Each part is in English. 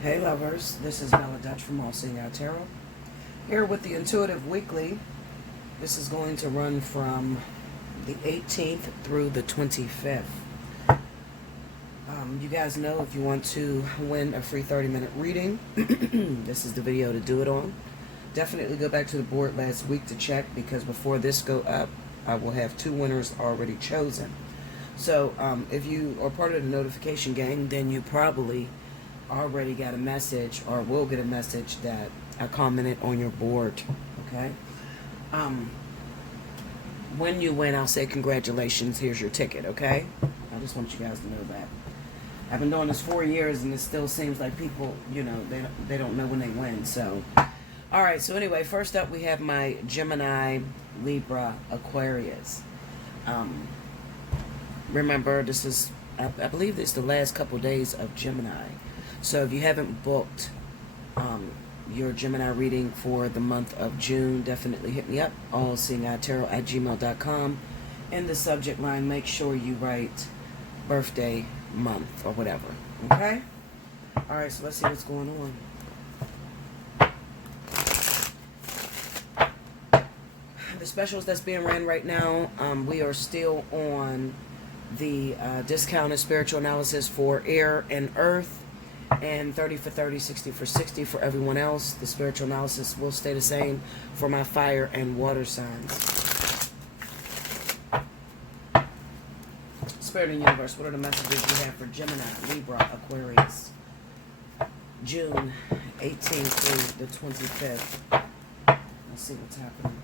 Hey lovers, this is Bella Dutch from Allseeingeyetarot. Here with the Intuitive Weekly. This is going to run from the 18th through the 25th. You guys know if you want to win a free 30-minute reading, this is the video to do it on. Definitely go back to the board last week to check, because before this go up, I will have 2 winners already chosen. So if you are part of the notification gang, then you probably already got a message, or will get a message, that I commented on your board. Okay. When you win, I'll say congratulations, here's your ticket. Okay. I just want you guys to know that. I've been doing this 4 years, and it still seems like people, you know, they don't know when they win. So, all right. So anyway, first up we have my Gemini, Libra, Aquarius. Remember, this is, I believe this is the last couple days of Gemini. So if you haven't booked your Gemini reading for the month of June, definitely hit me up, allseeingeyetarot@gmail.com. In the subject line, make sure you write birthday, month, or whatever. Okay? Alright, so let's see what's going on. The specials that's being ran right now, we are still on the discounted spiritual analysis for air and earth, and 30 for 30, 60 for 60 for everyone else. The spiritual analysis will stay the same for my fire and water signs. Spirit and Universe, what are the messages you have for Gemini, Libra, Aquarius, June 18th through the 25th? Let's see what's happening.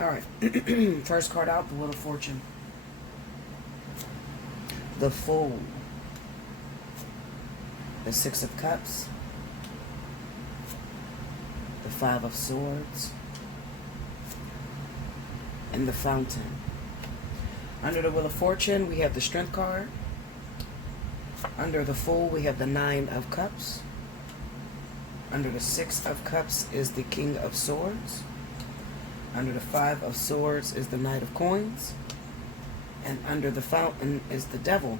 Alright, first card out, the Wheel of Fortune. The Fool. The Six of Cups. The Five of Swords. And the Fountain. Under the Wheel of Fortune, we have the Strength card. Under the Fool, we have the Nine of Cups. Under the Six of Cups is the King of Swords. Under the Five of Swords is the Knight of Coins. And under the Fountain is the Devil.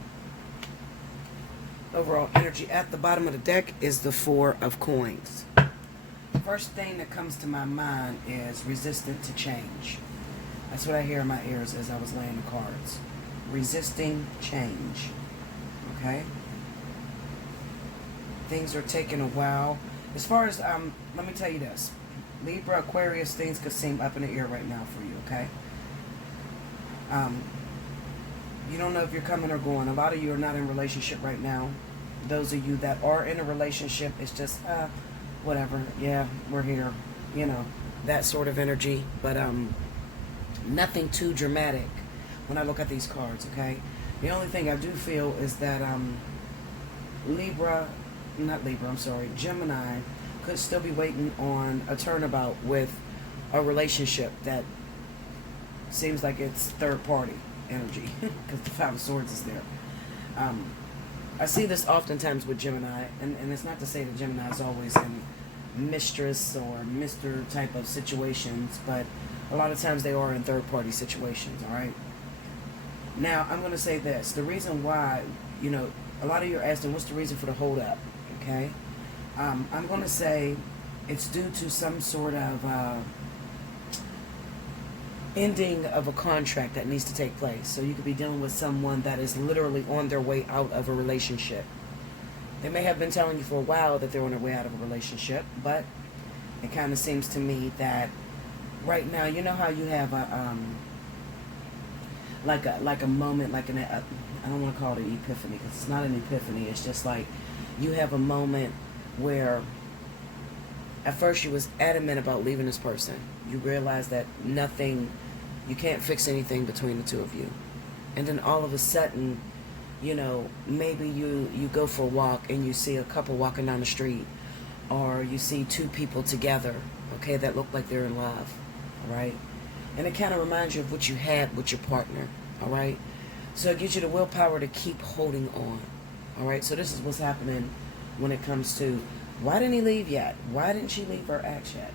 Overall energy at the bottom of the deck is the Four of Coins. First thing that comes to my mind is resistant to change. That's what I hear in my ears as I was laying the cards. Resisting change. Okay? Things are taking a while. As far as, let me tell you this. Libra, Aquarius, things could seem up in the air right now for you, okay? You don't know if you're coming or going. A lot of you are not in a relationship right now. Those of you that are in a relationship, it's just, whatever. Yeah, we're here. You know, that sort of energy. But nothing too dramatic when I look at these cards, okay? The only thing I do feel is that Gemini could still be waiting on a turnabout with a relationship that seems like it's third party energy, because the Five of Swords is there. I see this oftentimes with Gemini, and it's not to say that Gemini is always in mistress or mister type of situations, but a lot of times they are in third party situations, alright? Now, I'm going to say this. The reason why, you know, a lot of you are asking, what's the reason for the hold up, okay? I'm going to say it's due to some sort of ending of a contract that needs to take place. So you could be dealing with someone that is literally on their way out of a relationship. They may have been telling you for a while that they're on their way out of a relationship, but it kind of seems to me that right now, you know how you have a like a moment, like I don't want to call it an epiphany, because it's not an epiphany. It's just like you have a moment where at first you was adamant about leaving this person. You realize that you can't fix anything between the two of you. And then all of a sudden, you know, maybe you go for a walk and you see a couple walking down the street, or you see 2 people together, okay, that look like they're in love, all right? And it kind of reminds you of what you had with your partner, all right? So it gives you the willpower to keep holding on. All right, so this is what's happening when it comes to, why didn't he leave yet? Why didn't she leave her ex yet?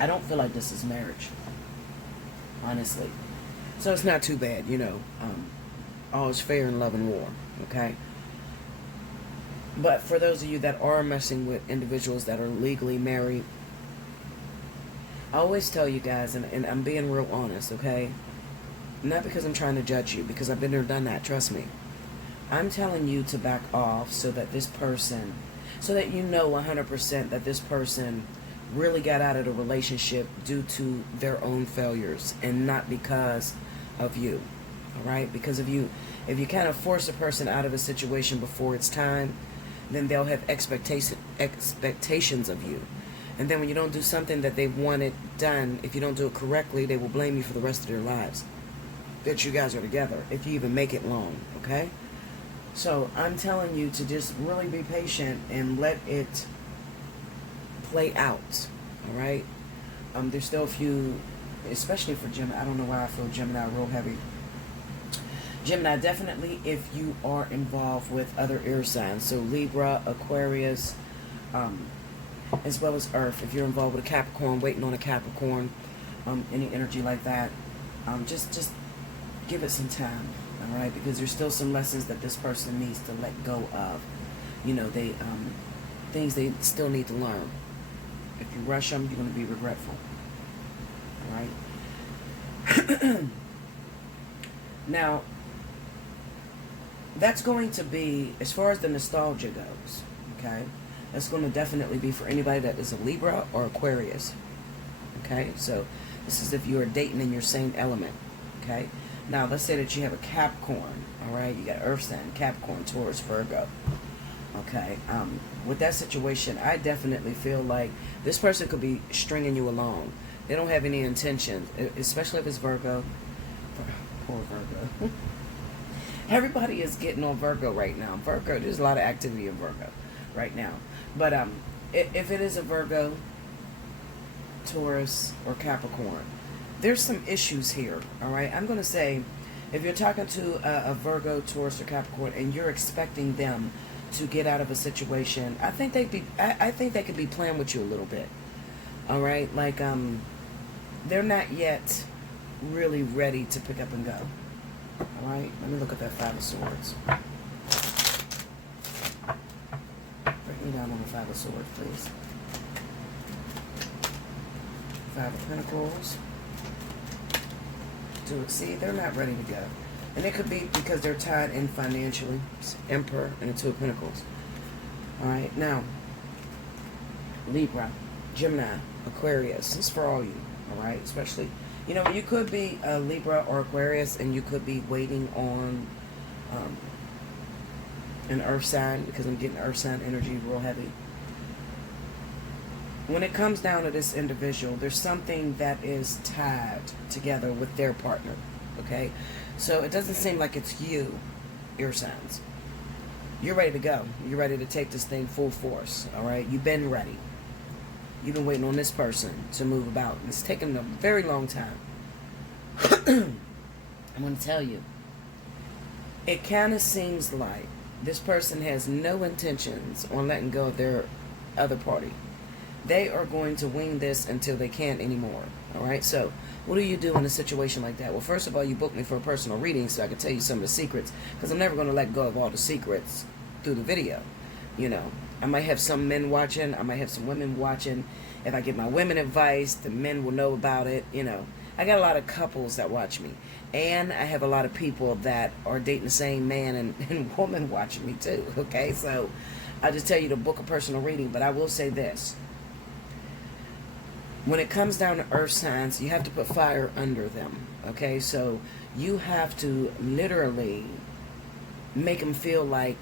I don't feel like this is marriage, honestly. So it's not too bad, you know. All is fair in love and war, okay? But for those of you that are messing with individuals that are legally married, I always tell you guys, and I'm being real honest, okay? Not because I'm trying to judge you, because I've been there, done that, trust me. I'm telling you to back off so that this person, so that you know 100% that this person really got out of the relationship due to their own failures and not because of you. All right? Because of you. If you kind of force a person out of a situation before it's time, then they'll have expectations of you. And then when you don't do something that they wanted done, if you don't do it correctly, they will blame you for the rest of their lives that you guys are together, if you even make it long, okay? So I'm telling you to just really be patient and let it play out, all right? There's still a few, especially for Gemini. I don't know why I feel Gemini real heavy. Gemini, definitely if you are involved with other air signs, so Libra, Aquarius, as well as Earth. If you're involved with a Capricorn, waiting on a Capricorn, any energy like that, just give it some time, all right? Because there's still some lessons that this person needs to let go of. You know, they things they still need to learn. If you rush them, you're going to be regretful, all right? Now, that's going to be, as far as the nostalgia goes, okay? That's going to definitely be for anybody that is a Libra or Aquarius, okay? So this is if you are dating in your same element, okay? Now, let's say that you have a Capricorn, all right? You got Earth sign, Capricorn, Taurus, Virgo, okay? With that situation, I definitely feel like this person could be stringing you along. They don't have any intentions, especially if it's Virgo. Poor Virgo. Everybody is getting on Virgo right now. Virgo, there's a lot of activity in Virgo right now. But if it is a Virgo, Taurus, or Capricorn, there's some issues here, all right? I'm going to say, if you're talking to a Virgo, Taurus, or Capricorn, and you're expecting them to get out of a situation, I think they could be playing with you a little bit, all right? Like, they're not yet really ready to pick up and go. All right, let me look at that Five of Swords. Break me down on the Five of Swords, please. Five of Pentacles. To exceed, they're not ready to go. And it could be because they're tied in financially. It's Emperor and the Two of Pentacles. All right, now, Libra, Gemini, Aquarius. This is for all you, all right? Especially, you know, you could be a Libra or Aquarius, and you could be waiting on an Earth sign, because I'm getting Earth sign energy real heavy. When it comes down to this individual, there's something that is tied together with their partner, okay? So it doesn't seem like it's you, air signs. You're ready to go. You're ready to take this thing full force, all right? You've been ready. You've been waiting on this person to move about. It's taken a very long time. I'm going to tell you, it kind of seems like this person has no intentions on letting go of their other party. They are going to wing this until they can't anymore. All right? So what do you do in a situation like that? Well, first of all, you booked me for a personal reading so I can tell you some of the secrets, because I'm never going to let go of all the secrets through the video. You know, I might have some men watching. I might have some women watching. If I give my women advice, the men will know about it. You know, I got a lot of couples that watch me. And I have a lot of people that are dating the same man and woman watching me too. Okay, so I'll just tell you to book a personal reading. But I will say this. When it comes down to earth signs, you have to put fire under them. Okay, so you have to literally make them feel like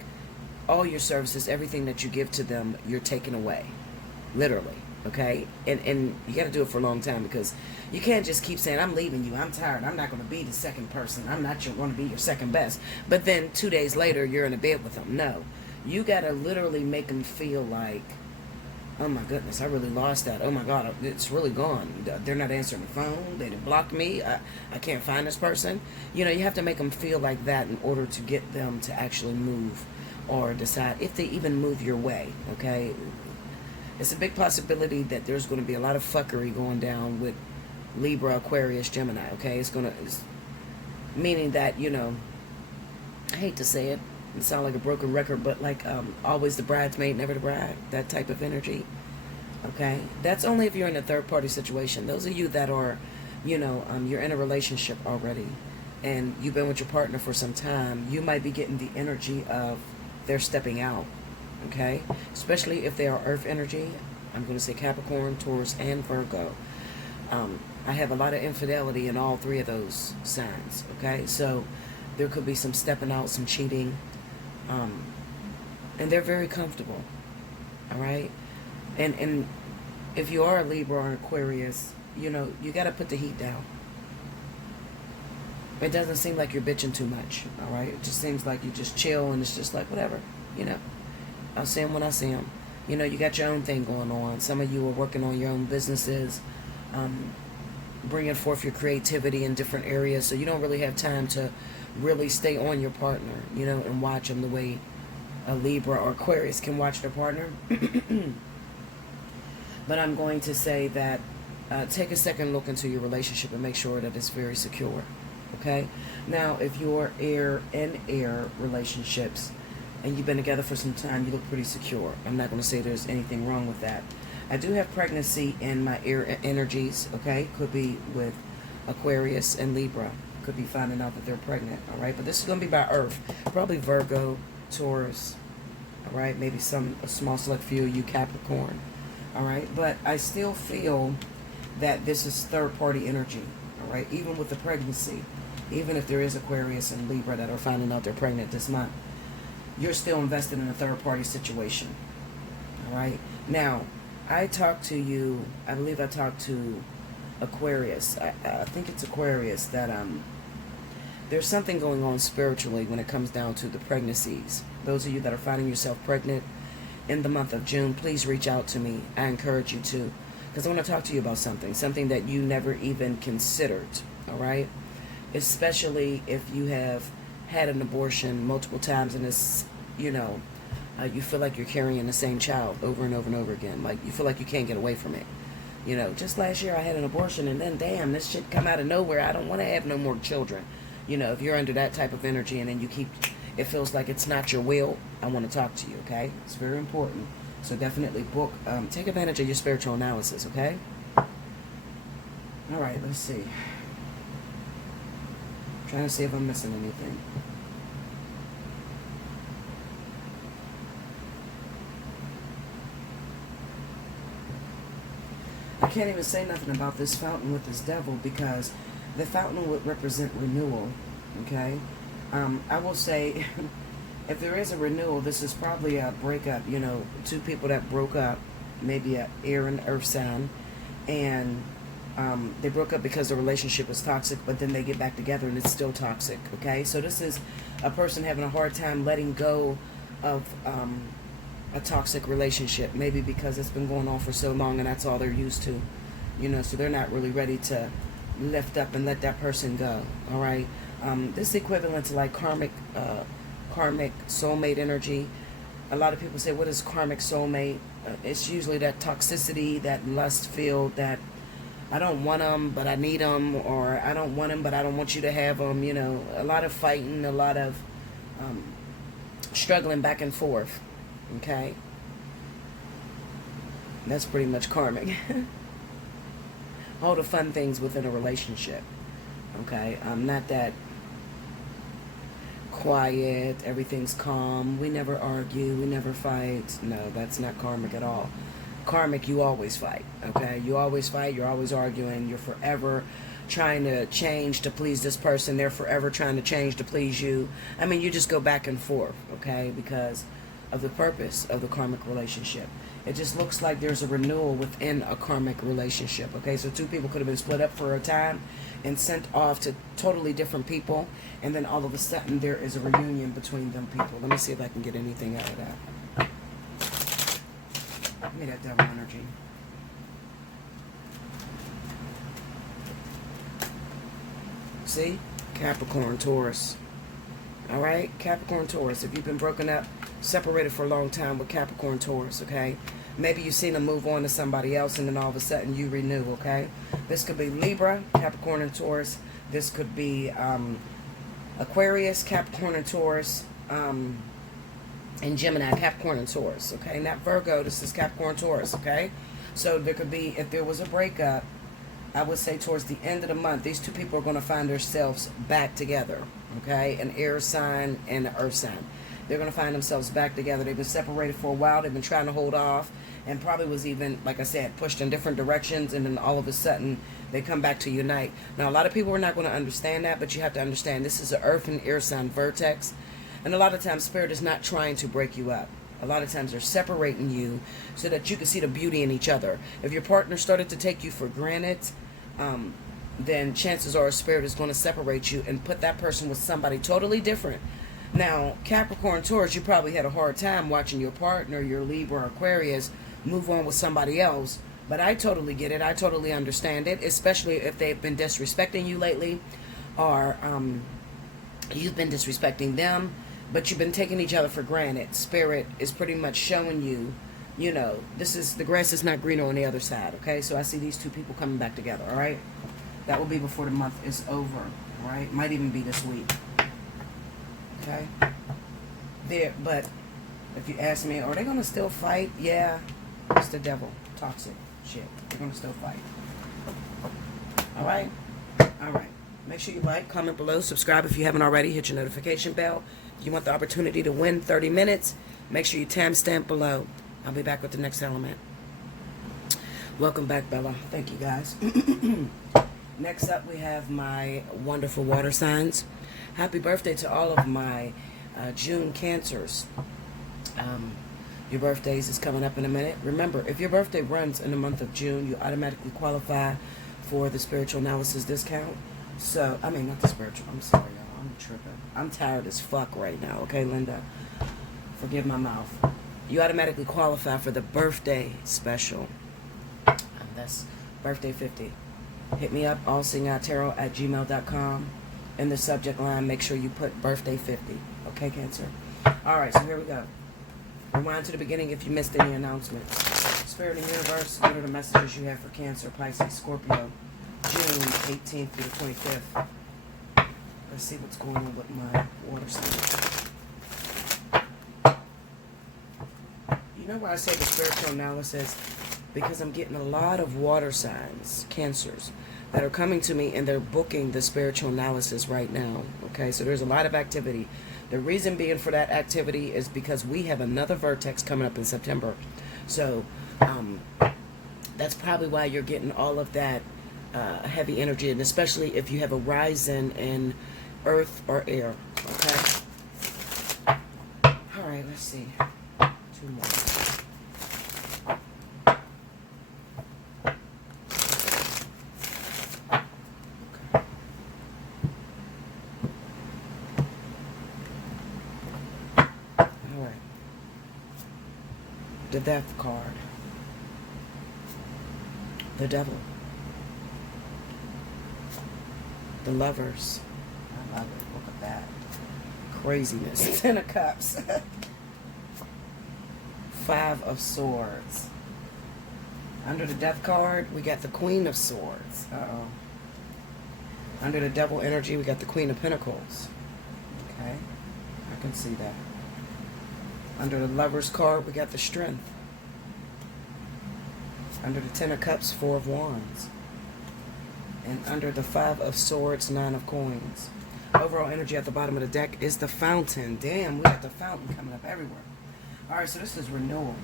all your services, everything that you give to them, you're taking away. Literally. Okay? And you got to do it for a long time, because you can't just keep saying, I'm leaving you, I'm tired, I'm not going to be the second person, I'm not going to be your second best. But then 2 days later, you're in a bed with them. No. You got to literally make them feel like oh my goodness, I really lost that. Oh my God, it's really gone. They're not answering the phone. They didn't block me. I can't find this person. You know, you have to make them feel like that in order to get them to actually move or decide if they even move your way, okay? It's a big possibility that there's going to be a lot of fuckery going down with Libra, Aquarius, Gemini, okay? It's meaning that, you know, I hate to say it, it sounds like a broken record, but like always the bridesmaid, never the bride, that type of energy, okay? That's only if you're in a third-party situation. Those of you that are, you know, you're in a relationship already and you've been with your partner for some time, you might be getting the energy of they're stepping out, okay? Especially if they are earth energy. I'm going to say Capricorn, Taurus, and Virgo. I have a lot of infidelity in all three of those signs, okay? So there could be some stepping out, some cheating, and they're very comfortable, all right? And if you are a Libra or an Aquarius, you know, you got to put the heat down. It doesn't seem like you're bitching too much, all right? It just seems like you just chill and it's just like, whatever, you know? I'll see them when I see them. You know, you got your own thing going on. Some of you are working on your own businesses, bringing forth your creativity in different areas, so you don't really have time to really stay on your partner, you know, and watch them the way a Libra or Aquarius can watch their partner. But I'm going to say that take a second look into your relationship and make sure that it's very secure, okay? Now, if you're air and air relationships and you've been together for some time, you look pretty secure. I'm not going to say there's anything wrong with that. I do have pregnancy in my air energies, okay? Could be with Aquarius and Libra. Could be finding out that they're pregnant, all right? But this is going to be by Earth. Probably Virgo, Taurus, all right? Maybe a small select few of you Capricorn, all right? But I still feel that this is third-party energy, all right? Even with the pregnancy, even if there is Aquarius and Libra that are finding out they're pregnant this month, you're still invested in a third-party situation, all right? Now, I talked to you, I believe I talked to Aquarius. I think it's Aquarius that there's something going on spiritually when it comes down to the pregnancies. Those of you that are finding yourself pregnant in the month of June, please reach out to me. I encourage you to, because I want to talk to you about something that you never even considered, all right? Especially if you have had an abortion multiple times and it's, you know, you feel like you're carrying the same child over and over and over again. Like, you feel like you can't get away from it. You know, just last year I had an abortion and then, damn, this shit come out of nowhere. I don't want to have no more children. You know, if you're under that type of energy and then you keep, it feels like it's not your will, I want to talk to you, okay? It's very important. So definitely book, take advantage of your spiritual analysis, okay? All right, let's see. Trying to see if I'm missing anything. I can't even say nothing about this fountain with this devil because the fountain would represent renewal, okay? I will say, if there is a renewal, this is probably a breakup, you know, two people that broke up, maybe an air and earth sign, and they broke up because the relationship was toxic, but then they get back together and it's still toxic, okay? So this is a person having a hard time letting go of a toxic relationship, maybe because it's been going on for so long and that's all they're used to, you know, so they're not really ready to lift up and let that person go, all right? This is equivalent to like karmic soulmate energy. A lot of people say, what is karmic soulmate? It's usually that toxicity, that lust filled, that I don't want them, but I need them, or I don't want them, but I don't want you to have them, you know, a lot of fighting, a lot of struggling back and forth, okay? That's pretty much karmic. All the fun things within a relationship, okay? Not that quiet, everything's calm, we never argue, we never fight. No, that's not karmic at all. Karmic, you always fight, okay? You always fight, you're always arguing, you're forever trying to change to please this person, they're forever trying to change to please you. I mean, you just go back and forth, okay, because of the purpose of the karmic relationship. It just looks like there's a renewal within a karmic relationship, okay? So two people could have been split up for a time and sent off to totally different people, and then all of a sudden there is a reunion between them people. Let me see if I can get anything out of that. me that devil energy. See? Capricorn, Taurus. Alright? Capricorn, Taurus. If you've been broken up, separated for a long time with Capricorn, Taurus, okay? Maybe you've seen them move on to somebody else and then all of a sudden you renew, okay? This could be Libra, Capricorn, and Taurus. This could be Aquarius, Capricorn, and Taurus. And Gemini, Capricorn, and Taurus, okay? Not Virgo, this is Capricorn, Taurus, okay? So there could be, if there was a breakup, I would say towards the end of the month, these two people are going to find themselves back together, okay? An air sign and an earth sign. They're going to find themselves back together. They've been separated for a while. They've been trying to hold off and probably was even, like I said, pushed in different directions, and then all of a sudden they come back to unite. Now, a lot of people are not going to understand that, but you have to understand this is an earth and air sign vertex. And a lot of times, Spirit is not trying to break you up. A lot of times, they're separating you so that you can see the beauty in each other. If your partner started to take you for granted, then chances are Spirit is going to separate you and put that person with somebody totally different. Now, Capricorn, Taurus, you probably had a hard time watching your partner, your Libra or Aquarius, move on with somebody else. But I totally get it. I totally understand it, especially if they've been disrespecting you lately, or you've been disrespecting them. But you've been taking each other for granted. Spirit is pretty much showing you, you know, this is, the grass is not greener on the other side, okay? So I see these two people coming back together, all right? That will be before the month is over, all right? Might even be this week, okay? There, but if you ask me, are they going to still fight? Yeah, it's the devil. Toxic shit. They're going to still fight. All right? All right. Make sure you like, comment below, subscribe if you haven't already, hit your notification bell. If you want the opportunity to win 30 minutes, make sure you timestamp below. I'll be back with the next element. Welcome back, Bella. Thank you, guys. Next up, we have my wonderful water signs. Happy birthday to all of my June Cancers. Your birthdays is coming up in a minute. Remember, if your birthday runs in the month of June, you automatically qualify for the spiritual analysis discount. So, I mean, not the spiritual. I'm sorry, y'all. I'm tripping. I'm tired as fuck right now, okay, Linda? Forgive my mouth. You automatically qualify for the birthday special. That's birthday 50. Hit me up, allseeingeyetarot@gmail.com. In the subject line, make sure you put birthday 50. Okay, Cancer? All right, so here we go. Rewind to the beginning if you missed any announcements. Spirit and Universe, what are the messages you have for Cancer, Pisces, Scorpio, June 18th through the 25th. Let's see what's going on with my water signs. You know why I say the spiritual analysis? Because I'm getting a lot of water signs, Cancers, that are coming to me and they're booking the spiritual analysis right now. Okay, so there's a lot of activity. The reason being for that activity is because we have another vertex coming up in September. So that's probably why you're getting all of that heavy energy, and especially if you have a rising in earth or air. Okay. All right, let's see. Two more. The Death card. The Devil. The Lovers. I love it. Look at that. Craziness. Ten of Cups. Five of Swords. Under the Death card, we got the Queen of Swords. Uh-oh. Under the Devil energy, we got the Queen of Pentacles. Okay. I can see that. Under the Lover's card, we got the Strength. Under the Ten of Cups, Four of Wands. And under the Five of Swords, Nine of Coins. Overall energy at the bottom of the deck is the Fountain. Damn, we got the Fountain coming up everywhere. Alright, so this is renewal.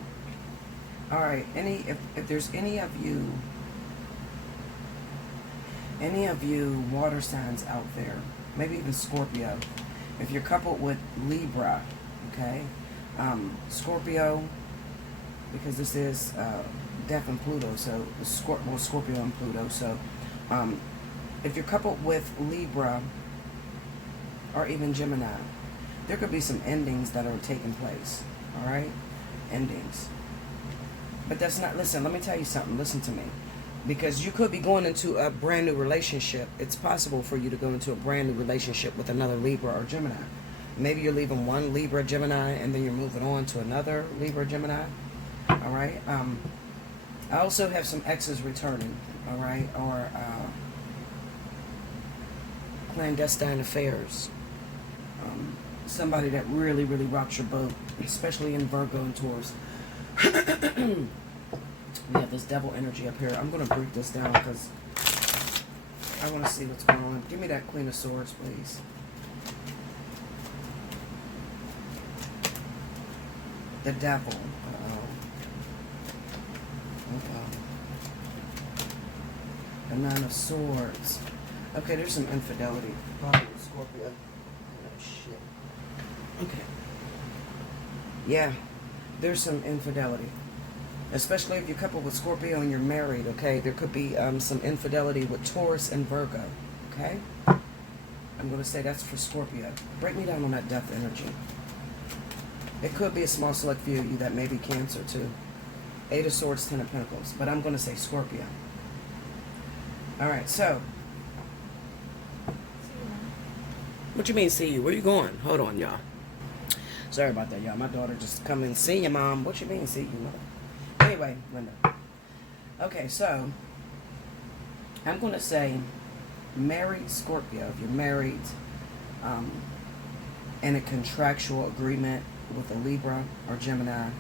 Alright, if there's any of you water signs out there, maybe even Scorpio, if you're coupled with Libra, okay, Scorpio, because this is Death and Pluto, so Scorpio and Pluto, so if you're coupled with Libra or even Gemini, there could be some endings that are taking place. All right, endings. But that's not, listen, let me tell you something. Listen to me. Because you could be going into a brand new relationship. It's possible for you to go into a brand new relationship with another Libra or Gemini. Maybe you're leaving one Libra, Gemini, and then you're moving on to another Libra, Gemini. All right. I also have some exes returning. All right. Or clandestine affairs. Somebody that really, really rocks your boat, especially in Virgo and Taurus. We have this devil energy up here. I'm going to break this down because I want to see what's going on. Give me that Queen of Swords, please. The devil. The Nine of Swords. Okay, there's some infidelity. Probably with Scorpio. Oh, shit. Okay. Yeah, there's some infidelity. Especially if you're coupled with Scorpio and you're married, okay? There could be some infidelity with Taurus and Virgo, okay? I'm going to say that's for Scorpio. Break me down on that death energy. It could be a small select few of you that may be Cancer, too. 8 of Swords, 10 of Pentacles. But I'm going to say Scorpio. All right, so. What you mean, see you? Where you going? Hold on, y'all. Sorry about that, y'all. My daughter just come in, see you, Mom. What you mean, see you, Mom? Anyway, Linda. Okay, so I'm going to say married Scorpio. If you're married in a contractual agreement with a Libra or Gemini,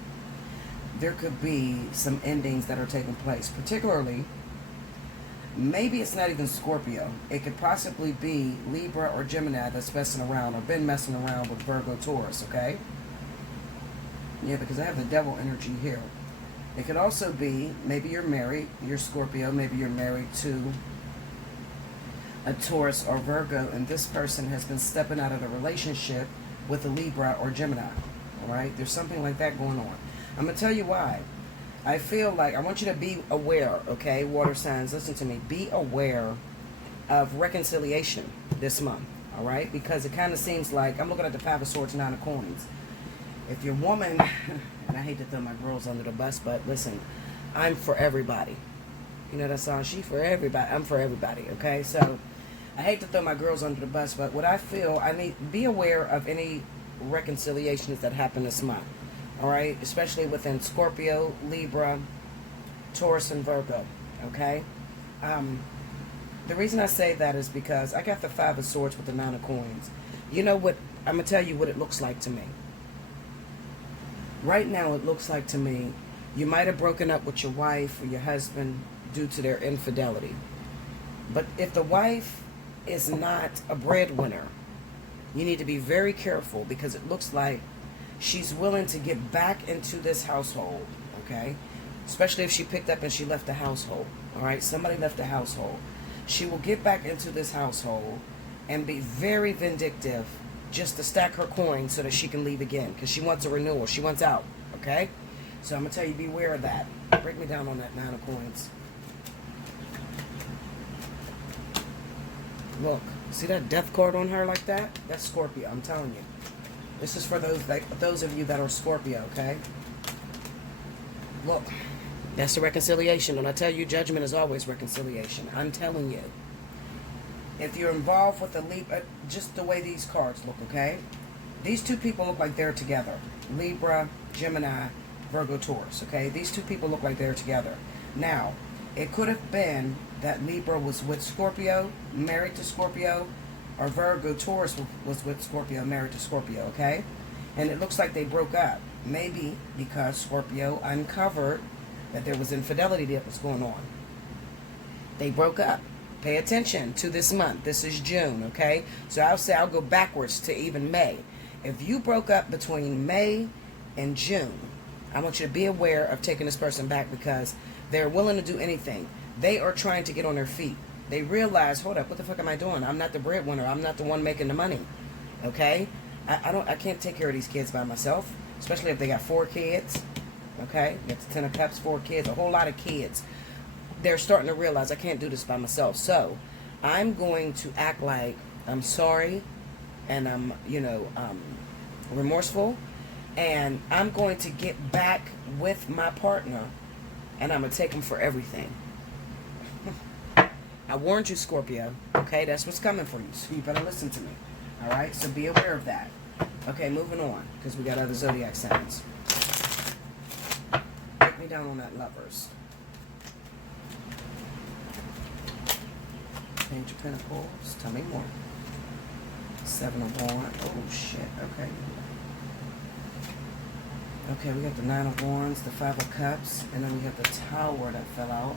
there could be some endings that are taking place. Particularly, maybe it's not even Scorpio. It could possibly be Libra or Gemini that's messing around or been messing around with Virgo, Taurus, okay? Yeah, because I have the devil energy here. It could also be, maybe you're married, you're Scorpio, maybe you're married to a Taurus or Virgo, and this person has been stepping out of a relationship with a Libra or Gemini, all right? There's something like that going on. I'm going to tell you why. I feel like, I want you to be aware, okay, water signs, listen to me, be aware of reconciliation this month, all right? Because it kind of seems like, I'm looking at the 5 of Swords, 9 of Coins. If you're a woman, and I hate to throw my girls under the bus, but listen, I'm for everybody. You know that song, she for everybody, I'm for everybody, okay? So, I hate to throw my girls under the bus, but what I feel, I need, be aware of any reconciliations that happen this month, all right? Especially within Scorpio, Libra, Taurus, and Virgo, okay? The reason I say that is because I got the 5 of Swords with the 9 of Coins. You know what, I'm going to tell you what it looks like to me. Right now, it looks like to me, you might have broken up with your wife or your husband due to their infidelity. But if the wife is not a breadwinner, you need to be very careful because it looks like she's willing to get back into this household, okay? Especially if she picked up and she left the household, all right? Somebody left the household. She will get back into this household and be very vindictive just to stack her coins so that she can leave again because she wants a renewal. She wants out, okay? So I'm going to tell you, beware of that. Break me down on that 9 of Coins. Look, see that death card on her like that? That's Scorpio, I'm telling you. This is for those of you that are Scorpio, okay? Look, that's the reconciliation. And I tell you, judgment is always reconciliation. I'm telling you. If you're involved with a Libra, just the way these cards look, okay? These two people look like they're together. Libra, Gemini, Virgo, Taurus, okay? These two people look like they're together. Now, it could have been that Libra was with Scorpio, married to Scorpio, or Virgo, Taurus was with Scorpio, married to Scorpio, okay? And it looks like they broke up. Maybe because Scorpio uncovered that there was infidelity that was going on. They broke up. Pay attention to this month. This is June, okay? So I'll say I'll go backwards to even May. If you broke up between May and June, I want you to be aware of taking this person back because they're willing to do anything. They are trying to get on their feet. They realize, hold up, what the fuck am I doing? I'm not the breadwinner. I'm not the one making the money, okay? I can't take care of these kids by myself, especially if they got 4 kids, okay? That's 10 of Cups, 4 kids, a whole lot of kids. They're starting to realize I can't do this by myself. So I'm going to act like I'm sorry and I'm, remorseful. And I'm going to get back with my partner and I'm going to take them for everything. I warned you, Scorpio. Okay, that's what's coming for you. So you better listen to me. All right, so be aware of that. Okay, moving on, because we got other zodiac signs. Break me down on that, Lovers. Page of Pentacles. Tell me more. Seven of Wands. Oh, shit. Okay. Okay, we got the Nine of Wands, the Five of Cups, and then we got the Tower that fell out.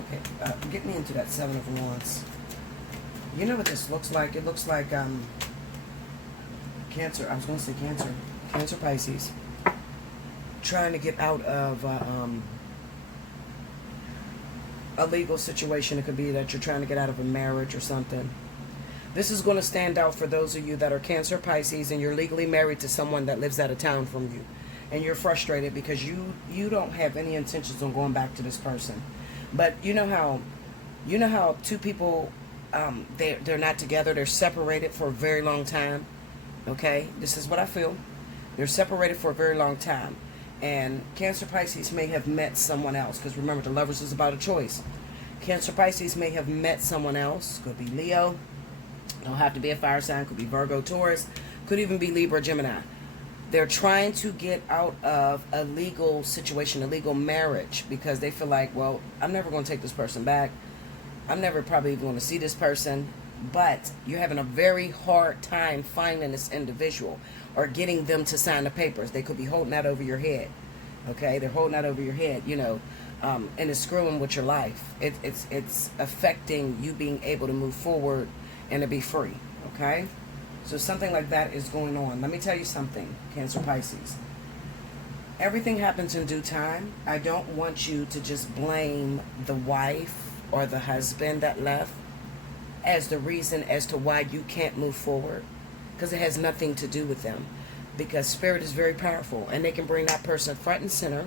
Okay, get me into that Seven of Wands. You know what this looks like? It looks like Cancer. I was going to say Cancer. Cancer Pisces. Trying to get out of a legal situation. It could be that you're trying to get out of a marriage or something. This is going to stand out for those of you that are Cancer Pisces and you're legally married to someone that lives out of town from you. And you're frustrated because you don't have any intentions on going back to this person. But you know how two people, they're not together, they're separated for a very long time. Okay, this is what I feel. They're separated for a very long time. And Cancer Pisces may have met someone else. Because remember, the Lovers is about a choice. Cancer Pisces may have met someone else. Could be Leo. Don't have to be a fire sign. Could be Virgo, Taurus. Could even be Libra, Gemini. They're trying to get out of a legal situation, a legal marriage, because they feel like, well, I'm never going to take this person back. I'm never probably going to see this person. But you're having a very hard time finding this individual or getting them to sign the papers. They could be holding that over your head. Okay? They're holding that over your head, you know, and it's screwing with your life. It's affecting you being able to move forward and to be free. Okay? So something like that is going on. Let me tell you something, Cancer Pisces. Everything happens in due time. I don't want you to just blame the wife or the husband that left as the reason as to why you can't move forward. Because it has nothing to do with them. Because Spirit is very powerful. And they can bring that person front and center.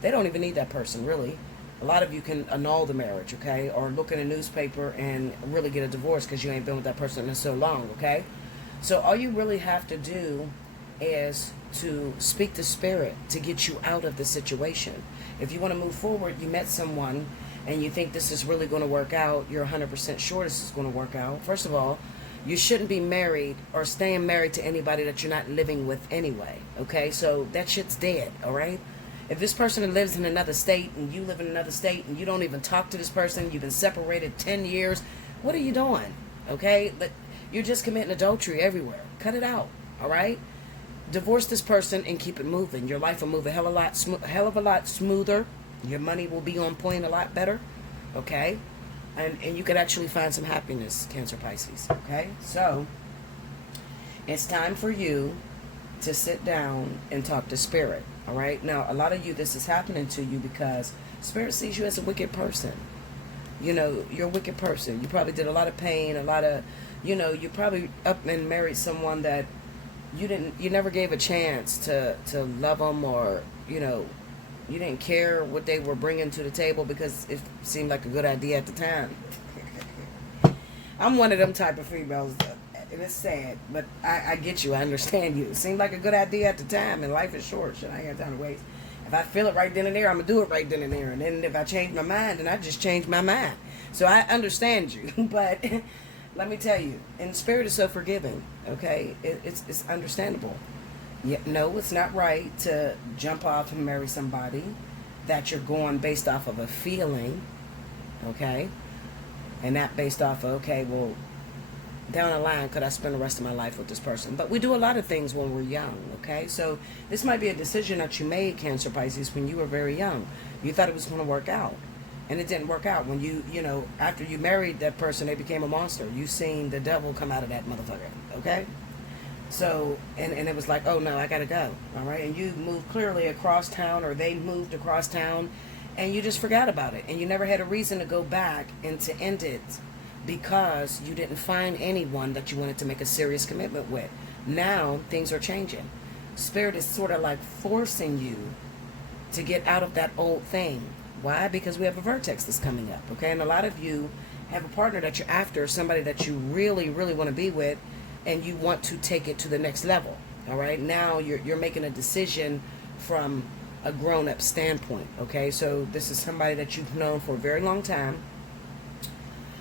They don't even need that person, really. A lot of you can annul the marriage, okay? Or look in a newspaper and really get a divorce because you ain't been with that person in so long, okay? So all you really have to do is to speak to Spirit to get you out of the situation. If you want to move forward, you met someone and you think this is really going to work out, you're 100% sure this is going to work out. First of all, you shouldn't be married or staying married to anybody that you're not living with anyway, okay? So that shit's dead, all right? If this person lives in another state and you live in another state and you don't even talk to this person, you've been separated 10 years, what are you doing, okay? You're just committing adultery everywhere. Cut it out, all right? Divorce this person and keep it moving. Your life will move a hell of a lot smoother. Your money will be on point a lot better, okay? And you could actually find some happiness, Cancer Pisces, okay? So, it's time for you to sit down and talk to Spirit, all right? Now, a lot of you, this is happening to you because Spirit sees you as a wicked person. You know, you're a wicked person. You probably did a lot of pain, a lot of, you know, you probably up and married someone that you never gave a chance to love them, or, you know, you didn't care what they were bringing to the table because it seemed like a good idea at the time. I'm one of them type of females, and it's sad, but I get you. I understand you. It seemed like a good idea at the time, and life is short. Shit, I ain't got time to waste. If I feel it right then and there, I'm going to do it right then and there. And then if I change my mind, then I just change my mind. So I understand you, but let me tell you, and Spirit is so forgiving, okay? It's understandable. Yeah, no, it's not right to jump off and marry somebody that you're going based off of a feeling, okay? And not based off of, okay, well, down the line, could I spend the rest of my life with this person? But we do a lot of things when we're young, okay? So this might be a decision that you made, Cancer Pisces, when you were very young. You thought it was going to work out, and it didn't work out. When you know, after you married that person, they became a monster. You seen the devil come out of that motherfucker, okay? So, and it was like, oh no, I gotta go, all right? And you moved clearly across town, or they moved across town, and you just forgot about it. And you never had a reason to go back and to end it because you didn't find anyone that you wanted to make a serious commitment with. Now, things are changing. Spirit is sort of like forcing you to get out of that old thing. Why? Because we have a vertex that's coming up, okay? And a lot of you have a partner that you're after, somebody that you really, really want to be with, and you want to take it to the next level, All right, now you're making a decision from a grown-up standpoint. Okay, so this is somebody that you've known for a very long time,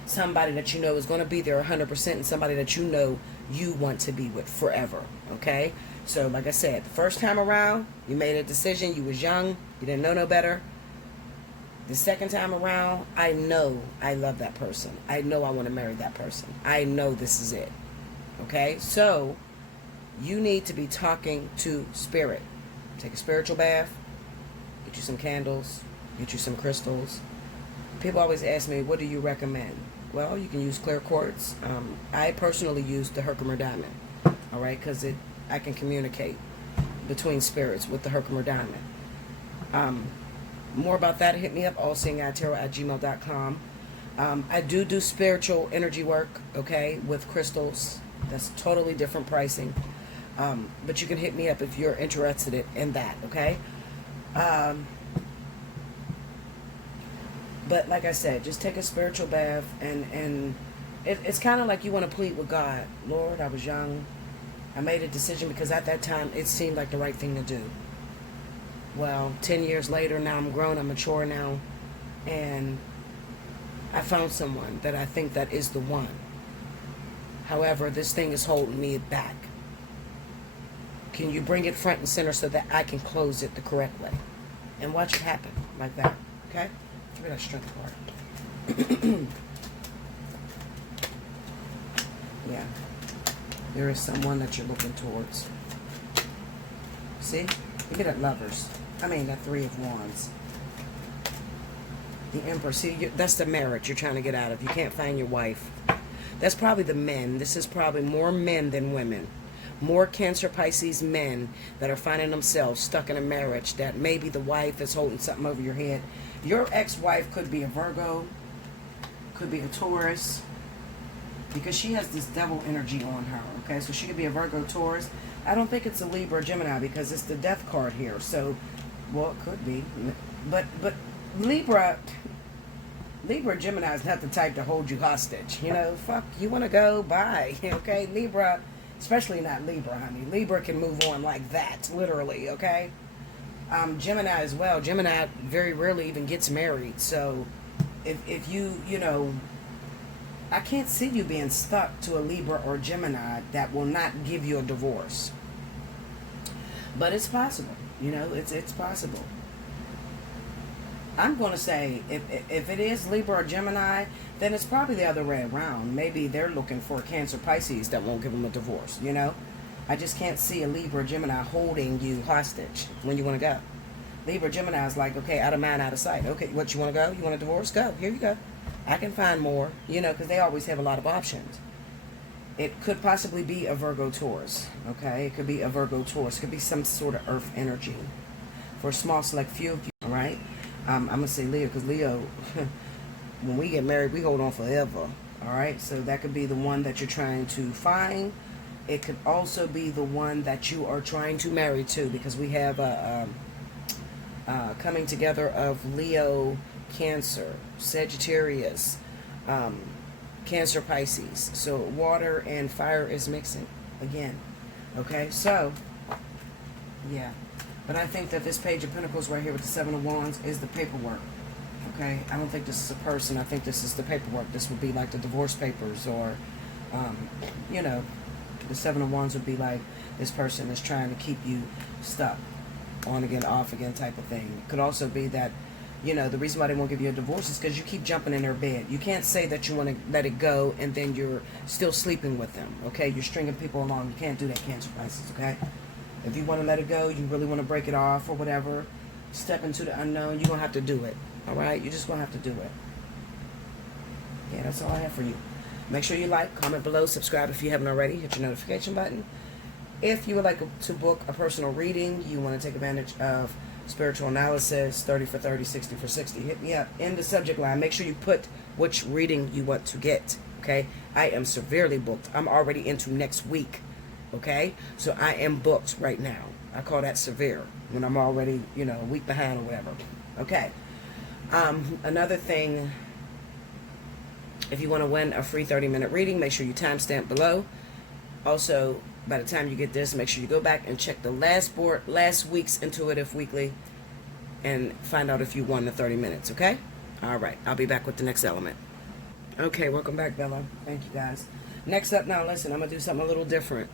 somebody that you know is going to be there 100%, and somebody that you know you want to be with forever. Okay, so like I said, the first time around you made a decision, you was young, you didn't know no better. The second time around, I know I love that person, I know I want to marry that person, I know this is it. Okay, so you need to be talking to spirit. Take a spiritual bath, get you some candles, get you some crystals. People always ask me, what do you recommend? Well, you can use clear quartz. I personally use the Herkimer diamond, all right, because I can communicate between spirits with the Herkimer diamond. More about that, hit me up, Allseeingeyetarot@gmail.com. I do spiritual energy work, okay, with crystals. That's totally different pricing. But you can hit me up if you're interested in that, okay? But like I said, just take a spiritual bath, and it's kind of like you want to plead with God. Lord, I was young. I made a decision because at that time it seemed like the right thing to do. Well, 10 years later, now I'm grown, I'm mature now, and I found someone that I think that is the one. However, this thing is holding me back. Can you bring it front and center so that I can close it the correct way? And watch it happen like that, okay? Give me that strength card. Yeah. There is someone that you're looking towards. See? Look at that Lovers. That Three of Wands. The Emperor. See, that's the marriage you're trying to get out of. You can't find your wife. That's probably the men. This is probably more men than women. More Cancer, Pisces men that are finding themselves stuck in a marriage that maybe the wife is holding something over your head. Your ex-wife could be a Virgo, could be a Taurus, because she has this devil energy on her, okay? So she could be a Virgo, Taurus. I don't think it's a Libra or Gemini because it's the death card here. So, well, it could be. But Libra Gemini is not the type to hold you hostage. Fuck, you want to go? Bye. Okay? Libra, especially not Libra, honey. Libra can move on like that, literally, okay? Gemini as well. Gemini very rarely even gets married. So, if you I can't see you being stuck to a Libra or Gemini that will not give you a divorce. But it's possible. It's possible. I'm going to say, if it is Libra or Gemini, then it's probably the other way around. Maybe they're looking for a Cancer, Pisces that won't give them a divorce, I just can't see a Libra or Gemini holding you hostage when you want to go. Libra, Gemini is like, okay, out of mind, out of sight. Okay, what, you want to go? You want a divorce? Go. Here you go. I can find more, because they always have a lot of options. It could possibly be a Virgo Taurus, okay? It could be a Virgo Taurus. It could be some sort of earth energy. For a small select few of you, all right? I'm going to say Leo, because Leo, when we get married, we hold on forever, all right? So that could be the one that you're trying to find. It could also be the one that you are trying to marry to, because we have a coming together of Leo, Cancer, Sagittarius, Cancer, Pisces. So water and fire is mixing again. Okay, so yeah. But I think that this Page of Pentacles right here with the Seven of Wands is the paperwork. Okay, I don't think this is a person. I think this is the paperwork. This would be like the divorce papers, or the Seven of Wands would be like this person is trying to keep you stuck, on again, off again type of thing. It could also be that the reason why they won't give you a divorce is because you keep jumping in their bed. You can't say that you want to let it go and then you're still sleeping with them, okay? You're stringing people along. You can't do that, Cancer, Pisces, okay? If you want to let it go, you really want to break it off or whatever, step into the unknown, you're going to have to do it, all right? You're just going to have to do it. Yeah, that's all I have for you. Make sure you like, comment below, subscribe if you haven't already. Hit your notification button. If you would like to book a personal reading, you want to take advantage of spiritual analysis, 30 for 30, 60 for 60, hit me up in the subject line. Make sure you put which reading you want to get, okay? I am severely booked. I'm already into next week, okay? So I am booked right now. I call that severe, when I'm already, a week behind or whatever, okay? Another thing, if you want to win a free 30-minute reading, make sure you timestamp below. Also, by the time you get this, make sure you go back and check the last week's Intuitive Weekly and find out if you won the 30 minutes, okay? All right, I'll be back with the next element. Okay, welcome back, Bella. Thank you, guys. Next up now, listen, I'm going to do something a little different.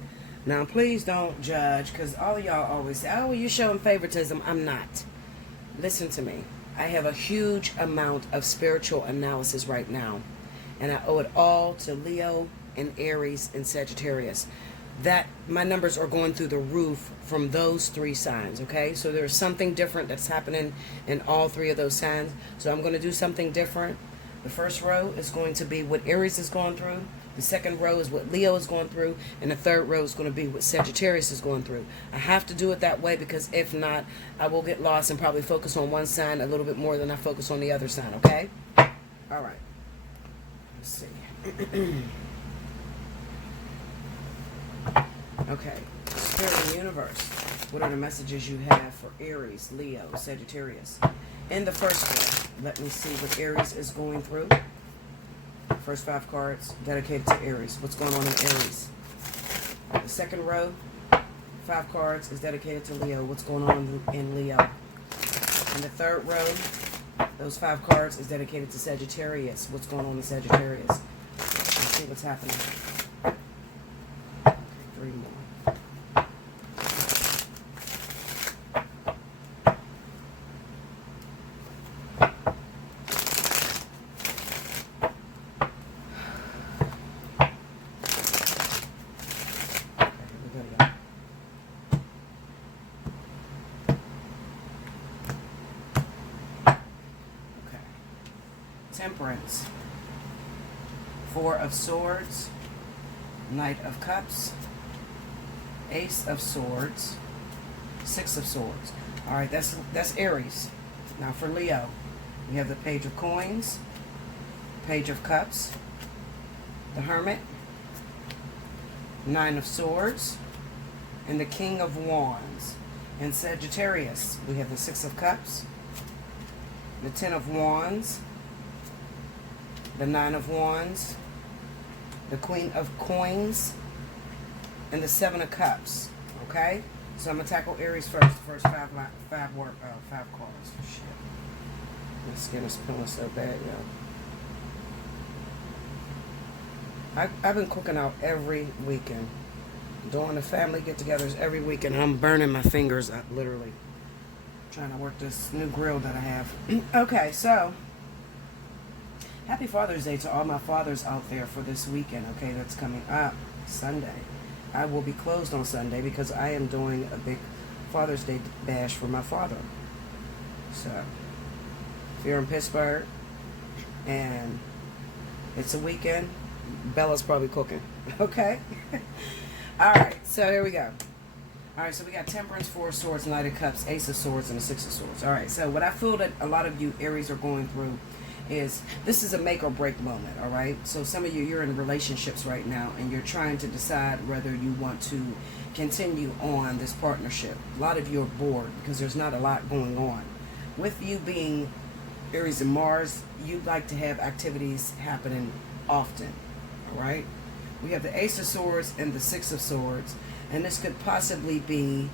Now, please don't judge, because all of y'all always say, oh, you're showing favoritism. I'm not. Listen to me. I have a huge amount of spiritual analysis right now, and I owe it all to Leo and Aries and Sagittarius. That my numbers are going through the roof from those 3 signs, okay? So there's something different that's happening in all 3 of those signs. So I'm going to do something different. The first row is going to be what Aries is going through. The second row is what Leo is going through. And the third row is going to be what Sagittarius is going through. I have to do it that way because if not, I will get lost and probably focus on one sign a little bit more than I focus on the other sign, okay? All right. Let's see. Okay, Spirit and Universe, what are the messages you have for Aries, Leo, Sagittarius? In the first one, let me see what Aries is going through. First 5 cards dedicated to Aries. What's going on in Aries? The second row, 5 cards is dedicated to Leo. What's going on in Leo? In the third row, those 5 cards is dedicated to Sagittarius. What's going on in Sagittarius? Let's see what's happening. 3 more. Temperance, 4 of Swords, Knight of Cups, Ace of Swords, 6 of Swords. All right, that's Aries. Now for Leo, we have the Page of Coins, Page of Cups, the Hermit, 9 of Swords, and the King of Wands. In Sagittarius, we have the 6 of Cups, the 10 of Wands, the 9 of Wands, the Queen of Coins, and the 7 of Cups. Okay? So I'm going to tackle Aries first. The first 5 cards. Shit. My skin is peeling so bad, yo. I've been cooking out every weekend. Doing the family get-togethers every weekend. I'm burning my fingers up, literally. Trying to work this new grill that I have. Okay, so happy Father's Day to all my fathers out there for this weekend, okay, that's coming up Sunday. I will be closed on Sunday because I am doing a big Father's Day bash for my father. So, if you're in Pittsburgh and it's a weekend, Bella's probably cooking, okay? Alright, so here we go. Alright, so we got Temperance, 4 of Swords, Knight of Cups, Ace of Swords, and a 6 of Swords. Alright, so what I feel that a lot of you Aries are going through is this is a make or break moment, all right? So some of you, you're in relationships right now and you're trying to decide whether you want to continue on this partnership. A lot of you are bored because there's not a lot going on. With you being Aries and Mars, you like to have activities happening often, all right? We have the Ace of Swords and the 6 of Swords, and this could possibly be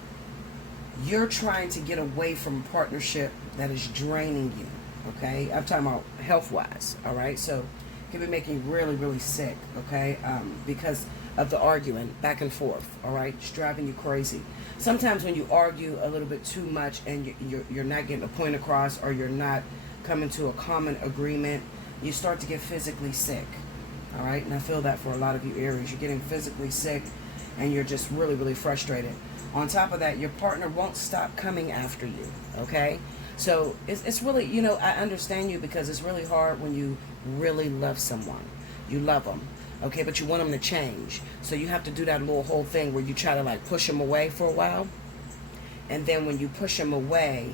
you're trying to get away from a partnership that is draining you. Okay, I'm talking about health-wise, all right? So, it could be making you really, really sick, okay? Because of the arguing back and forth, all right? It's driving you crazy. Sometimes when you argue a little bit too much and you're not getting a point across or you're not coming to a common agreement, you start to get physically sick, all right? And I feel that for a lot of you Aries. You're getting physically sick and you're just really, really frustrated. On top of that, your partner won't stop coming after you, okay? So it's really, you know, I understand you because it's really hard when you really love someone. You love them, okay, but you want them to change. So you have to do that little whole thing where you try to like push them away for a while. And then when you push them away,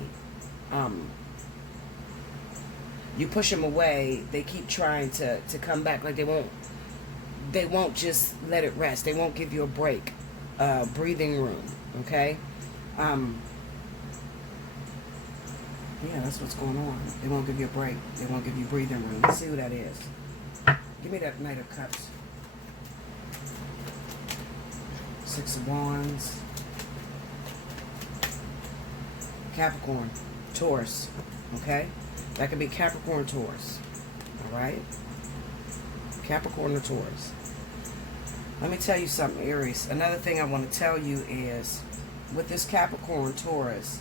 they keep trying to come back. Like they won't just let it rest. They won't give you a break, breathing room, okay? Yeah, that's what's going on. They won't give you a break. They won't give you breathing room. Let's see who that is. Give me that Knight of Cups. Six of Wands. Capricorn, Taurus, okay? That could be Capricorn, Taurus, all right? Capricorn or Taurus. Let me tell you something, Aries. Another thing I want to tell you is, with this Capricorn, Taurus,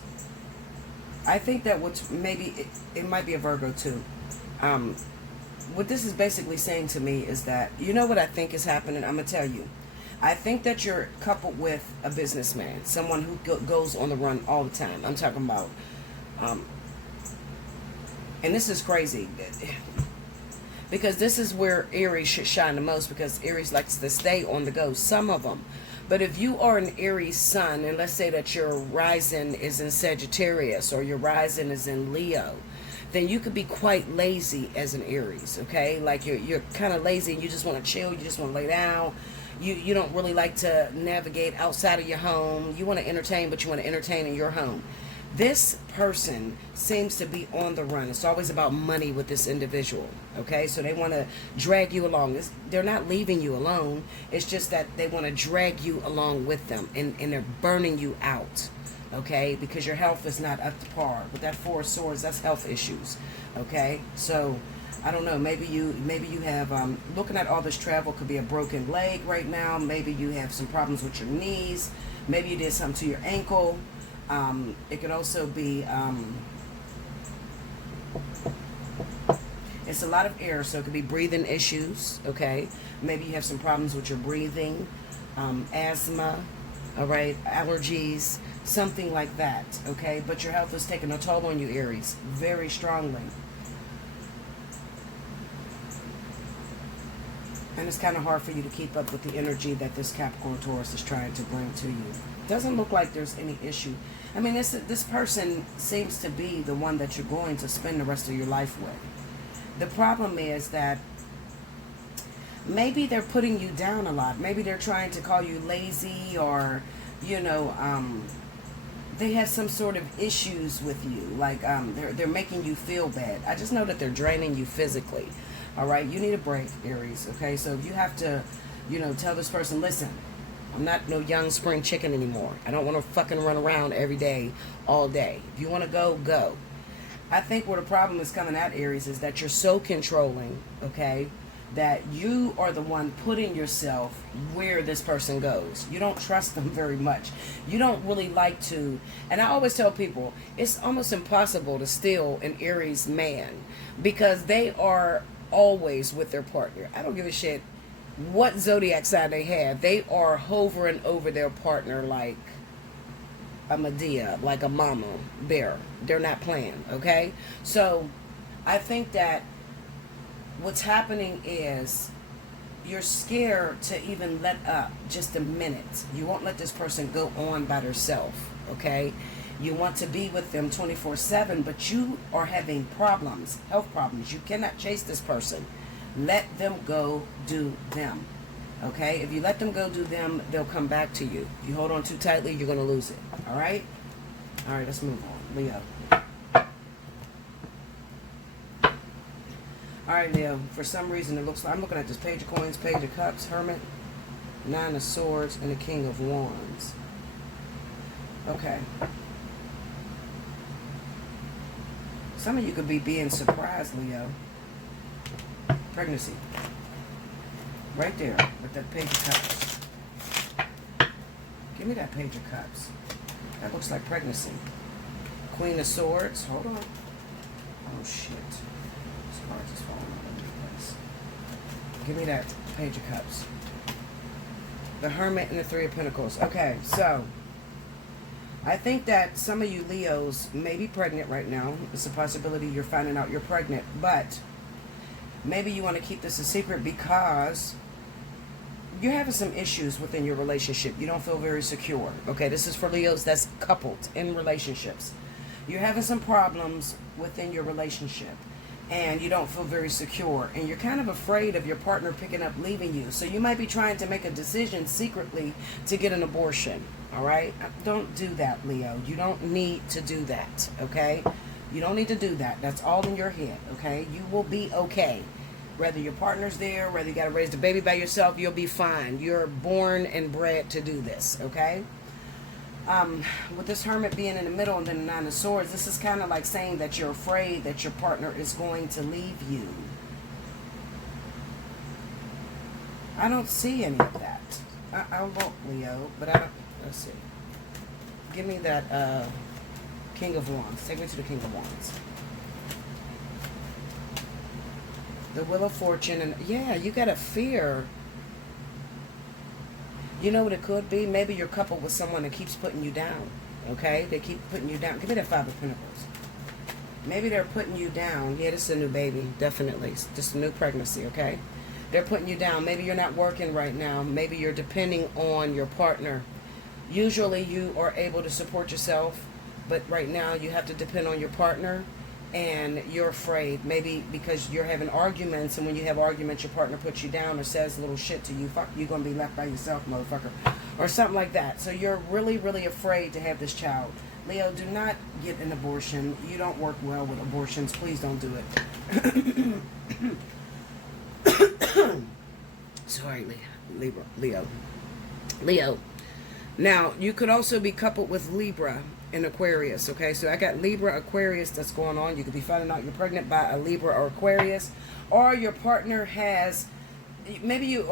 I think that what's maybe, it might be a Virgo too. What this is basically saying to me is that, you know what I think is happening? I'm going to tell you. I think that you're coupled with a businessman, someone who goes on the run all the time. I'm talking about, and this is crazy, because this is where Aries should shine the most, because Aries likes to stay on the go, some of them. But if you are an Aries sun, and let's say that your rising is in Sagittarius, or your rising is in Leo, then you could be quite lazy as an Aries, okay? Like you're kind of lazy and you just want to chill, you just want to lay down. You don't really like to navigate outside of your home. You want to entertain, but you want to entertain in your home. This person seems to be on the run. It's always about money with this individual, okay? So they want to drag you along. They're not leaving you alone. It's just that they want to drag you along with them, and they're burning you out, okay? Because your health is not up to par. With that Four of Swords, that's health issues, okay? So I don't know, maybe you have, looking at all this travel, could be a broken leg right now. Maybe you have some problems with your knees. Maybe you did something to your ankle. It could also be, it's a lot of air, so it could be breathing issues, okay? Maybe you have some problems with your breathing, asthma, all right, allergies, something like that, okay? But your health is taking a toll on you, Aries, very strongly. And it's kind of hard for you to keep up with the energy that this Capricorn Taurus is trying to bring to you. Doesn't look like there's any issue. I mean, this person seems to be the one that you're going to spend the rest of your life with. The problem is that maybe they're putting you down a lot. Maybe they're trying to call you lazy, or, you know, they have some sort of issues with you. Like, they're making you feel bad. I just know that they're draining you physically. All right, you need a break, Aries, okay? So if you have to, you know, tell this person, listen, I'm not no young spring chicken anymore. I don't want to fucking run around every day, all day. If you want to go, go. I think where the problem is coming at, Aries, is that you're so controlling, okay, that you are the one putting yourself where this person goes. You don't trust them very much. You don't really like to, and I always tell people, it's almost impossible to steal an Aries man, because they are always with their partner. I don't give a shit what zodiac sign they have. They are hovering over their partner like a Medea, like a mama bear. They're not playing, okay? So I think that what's happening is you're scared to even let up just a minute. You won't let this person go on by themselves, okay? You want to be with them 24/7, but you are having problems, health problems. You cannot chase this person. Let them go do them, okay? If you let them go do them, they'll come back to you. If you hold on too tightly, you're going to lose it, all right? All right, let's move on. Leo. All right, Leo, for some reason it looks like, I'm looking at this Page of Coins, Page of Cups, Hermit, Nine of Swords, and the King of Wands. Okay. Some of you could be being surprised, Leo. Pregnancy. Right there, with that Page of Cups. Give me that Page of Cups. That looks like pregnancy. Queen of Swords. Hold on. Oh, shit. This card's just falling all over the place. Give me that Page of Cups. The Hermit and the Three of Pentacles. Okay, so I think that some of you Leos may be pregnant right now. It's a possibility you're finding out you're pregnant, but maybe you want to keep this a secret because you're having some issues within your relationship. You don't feel very secure. Okay, this is for Leos that's coupled in relationships. You're having some problems within your relationship, and you don't feel very secure, and you're kind of afraid of your partner picking up leaving you. So you might be trying to make a decision secretly to get an abortion. All right, don't do that, Leo. You don't need to do that, okay? You don't need to do that. That's all in your head, okay? You will be okay. Whether your partner's there, whether you got to raise the baby by yourself, you'll be fine. You're born and bred to do this, okay? With this Hermit being in the middle and then the Nine of Swords, this is kind of like saying that you're afraid that your partner is going to leave you. I don't see any of that. I won't, Leo, but I don't. Let's see. Give me that King of Wands. Take me to the King of Wands. The Wheel of Fortune. And yeah, you got a fear. You know what it could be? Maybe you're coupled with someone that keeps putting you down. Okay? They keep putting you down. Give me that Five of Pentacles. Maybe they're putting you down. Yeah, this is a new baby. Definitely. It's just a new pregnancy, okay? They're putting you down. Maybe you're not working right now. Maybe you're depending on your partner. Usually you are able to support yourself, but right now you have to depend on your partner, and you're afraid. Maybe because you're having arguments, and when you have arguments, your partner puts you down or says little shit to you. Fuck, you're going to be left by yourself, motherfucker. Or something like that. So you're really, really afraid to have this child. Leo, do not get an abortion. You don't work well with abortions. Please don't do it. Sorry, Leo. Now, you could also be coupled with Libra and Aquarius, okay? So I got Libra, Aquarius that's going on. You could be finding out you're pregnant by a Libra or Aquarius. Or your partner has, maybe you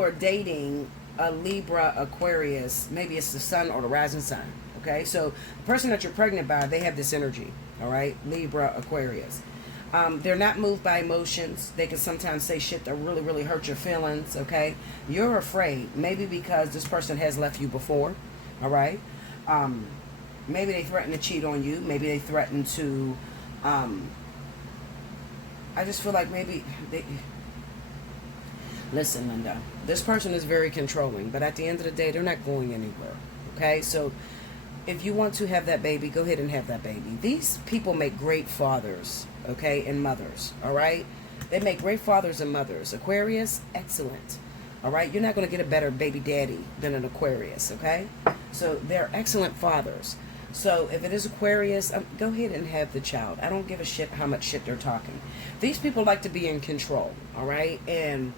are dating a Libra, Aquarius. Maybe it's the sun or the rising sun, okay? So the person that you're pregnant by, they have this energy, all right? Libra, Aquarius. They're not moved by emotions. They can sometimes say shit that really, really hurt your feelings, okay? You're afraid, maybe because this person has left you before, all right? Maybe they threaten to cheat on you. Maybe they threaten to, I just feel like maybe they... Listen, Linda, this person is very controlling, but at the end of the day, they're not going anywhere, okay? So if you want to have that baby, go ahead and have that baby. These people make great fathers, okay, and mothers, all right? They make great fathers and mothers. Aquarius, excellent, all right? You're not going to get a better baby daddy than an Aquarius, okay? So they're excellent fathers. So if it is Aquarius, go ahead and have the child. I don't give a shit how much shit they're talking. These people like to be in control, all right? And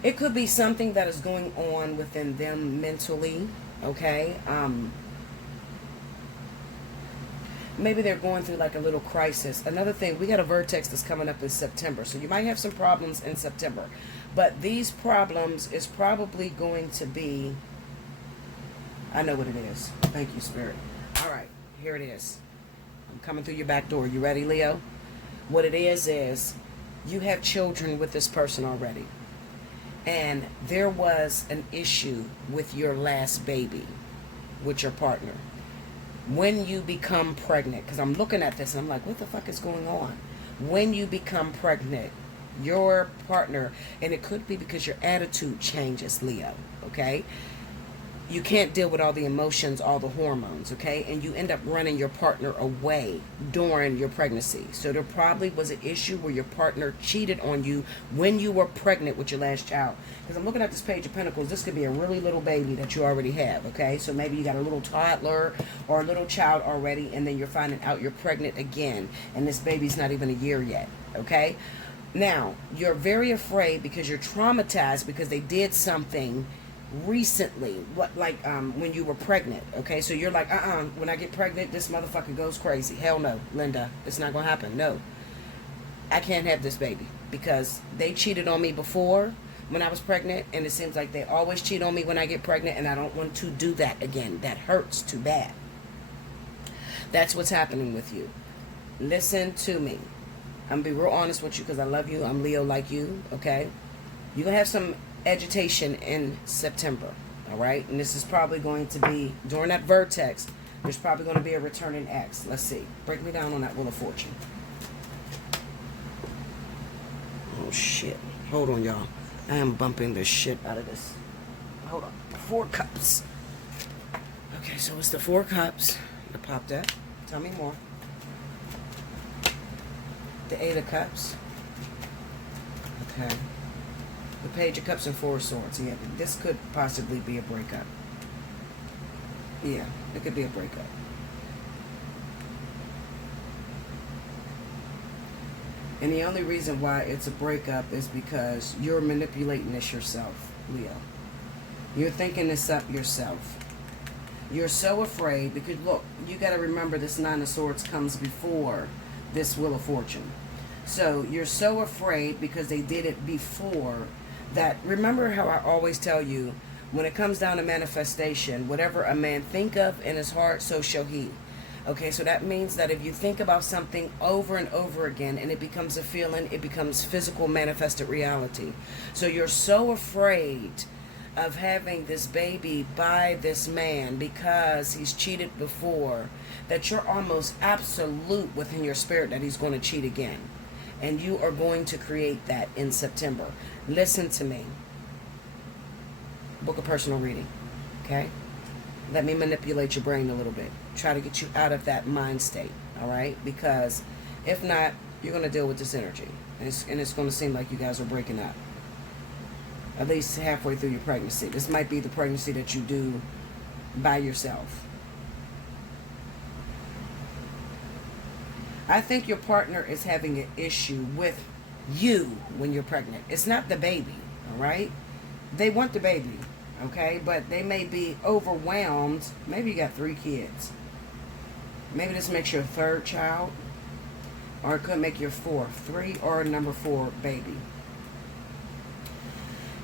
it could be something that is going on within them mentally, okay? Maybe they're going through like a little crisis. Another thing, we got a vertex that's coming up in September. So you might have some problems in September. But these problems is probably going to be... I know what it is. Thank you, Spirit. All right, here it is. I'm coming through your back door. You ready, Leo? What it is you have children with this person already. And there was an issue with your last baby, with your partner. When you become pregnant, because I'm looking at this and I'm like, what the fuck is going on? When you become pregnant, your partner, and it could be because your attitude changes, Leo, okay? You can't deal with all the emotions, all the hormones, okay? And you end up running your partner away during your pregnancy. So there probably was an issue where your partner cheated on you when you were pregnant with your last child. Because I'm looking at this Page of Pentacles. This could be a really little baby that you already have, okay? So maybe you got a little toddler or a little child already, and then you're finding out you're pregnant again, and this baby's not even a year yet, okay? Now, you're very afraid because you're traumatized because they did something recently, when you were pregnant, okay? So you're like, when I get pregnant, this motherfucker goes crazy. Hell no, Linda, it's not gonna happen. No, I can't have this baby because they cheated on me before when I was pregnant, and it seems like they always cheat on me when I get pregnant, and I don't want to do that again. That hurts too bad. That's what's happening with you. Listen to me. I'm gonna be real honest with you because I love you. I'm Leo like you, okay? You're gonna have some agitation in September, all right? And this is probably going to be during that vertex. There's probably going to be a returning ex. Let's see. Break me down on that Wheel of Fortune. Oh shit! Hold on, y'all. I am bumping the shit out of this. Hold on. 4 cups. Okay, so it's the 4 cups that popped up. Tell me more. The 8 of Cups. Okay. The Page of Cups and 4 of Swords. Yeah, this could possibly be a breakup. Yeah, it could be a breakup. And the only reason why it's a breakup is because you're manipulating this yourself, Leo. You're thinking this up yourself. You're so afraid because, look, you got to remember this Nine of Swords comes before this Wheel of Fortune. So you're so afraid because they did it before that. Remember how I always tell you, when it comes down to manifestation, whatever a man think of in his heart, so shall he. Okay, so that means that if you think about something over and over again and it becomes a feeling, it becomes physical manifested reality. So you're so afraid of having this baby by this man because he's cheated before that you're almost absolute within your spirit that he's going to cheat again. And you are going to create that in September. Listen to me. Book a personal reading. Okay? Let me manipulate your brain a little bit. Try to get you out of that mind state. Alright? Because if not, you're going to deal with this energy. And it's going to seem like you guys are breaking up. At least halfway through your pregnancy. This might be the pregnancy that you do by yourself. I think your partner is having an issue with you when you're pregnant. It's not the baby, all right? They want the baby, okay? But they may be overwhelmed. Maybe you got 3 kids. Maybe this makes your 3rd child. Or it could make your 4th. 3 or number 4 baby.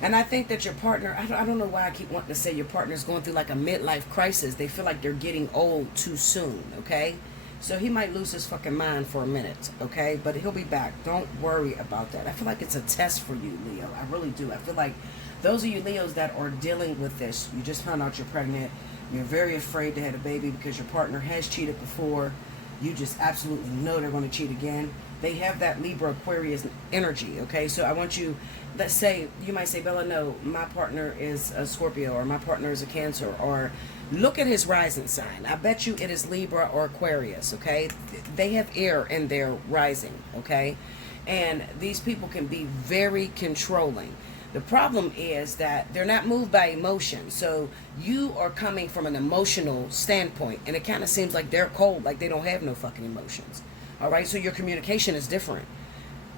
And I think that your partner, I don't know why I keep wanting to say your partner is going through like a midlife crisis. They feel like they're getting old too soon, okay? So he might lose his fucking mind for a minute, okay? But he'll be back. Don't worry about that. I feel like it's a test for you, Leo. I really do. I feel like those of you Leos that are dealing with this, you just found out you're pregnant. You're very afraid to have a baby because your partner has cheated before. You just absolutely know they're going to cheat again. They have that Libra Aquarius energy, okay? So I want you, let's say, you might say, Bella, no, my partner is a Scorpio or my partner is a Cancer, or look at his rising sign. I bet you it is Libra or Aquarius, okay? They have air in their rising, okay? And these people can be very controlling. The problem is that they're not moved by emotion. So you are coming from an emotional standpoint, and it kind of seems like they're cold, like they don't have no fucking emotions. All right, so your communication is different.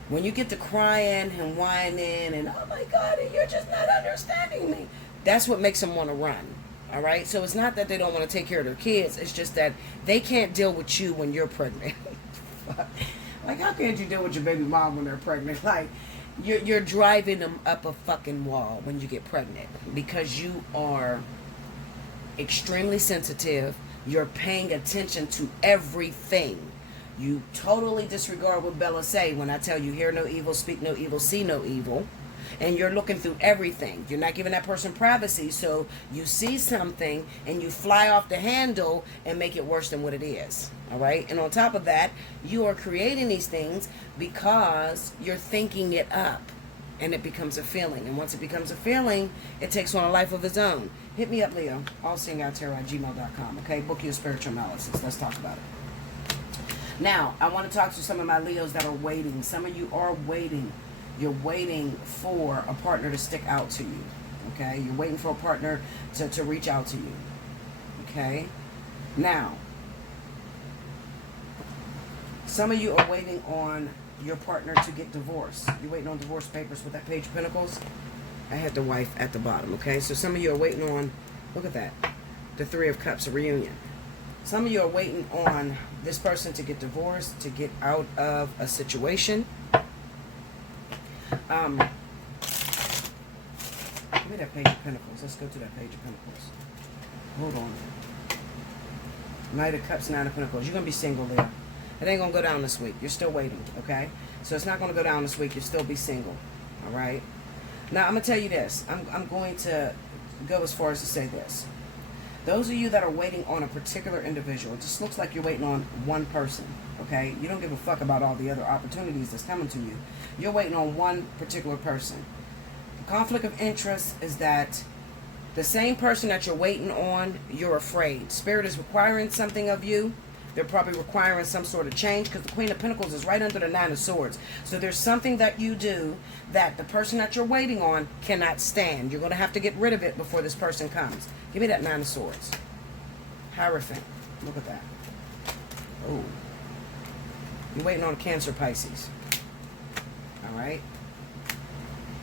When you get to crying and whining and, oh my God, you're just not understanding me, that's what makes them want to run. All right, so it's not that they don't want to take care of their kids. It's just that they can't deal with you when you're pregnant. Like, how can't you deal with your baby mom when they're pregnant? Like, you're driving them up a fucking wall when you get pregnant because you are extremely sensitive. You're paying attention to everything. You totally disregard what Bella say when I tell you hear no evil, speak no evil, see no evil. And you're looking through everything. You're not giving that person privacy. So you see something and you fly off the handle and make it worse than what it is. All right. And on top of that, you are creating these things because you're thinking it up. And it becomes a feeling. And once it becomes a feeling, it takes on a life of its own. Hit me up, Leo. Allseeingeyetarot@gmail.com. Okay. Book your spiritual analysis. Let's talk about it. Now, I want to talk to some of my Leos that are waiting. Some of you are waiting. You're waiting for a partner to stick out to you. Okay? You're waiting for a partner to reach out to you. Okay? Now, some of you are waiting on your partner to get divorced. You're waiting on divorce papers with that Page of Pentacles. I had the wife at the bottom. Okay? So some of you are waiting on, look at that, the Three of Cups, a reunion. Some of you are waiting on this person to get divorced, to get out of a situation. Give me that Page of Pentacles. Let's go to that Page of Pentacles. Hold on. Knight of Cups, Nine of Pentacles. You're going to be single, Leo. It ain't going to go down this week. You're still waiting, okay? So it's not going to go down this week. You'll still be single, all right? Now, I'm going to tell you this. I'm going to go as far as to say this. Those of you that are waiting on a particular individual, it just looks like you're waiting on one person, okay? You don't give a fuck about all the other opportunities that's coming to you. You're waiting on one particular person. The conflict of interest is that the same person that you're waiting on, you're afraid. Spirit is requiring something of you. They're probably requiring some sort of change because the Queen of Pentacles is right under the Nine of Swords. So there's something that you do that the person that you're waiting on cannot stand. You're going to have to get rid of it before this person comes. Give me that Nine of Swords. Hierophant. Look at that. Oh. You're waiting on Cancer, Pisces. All right.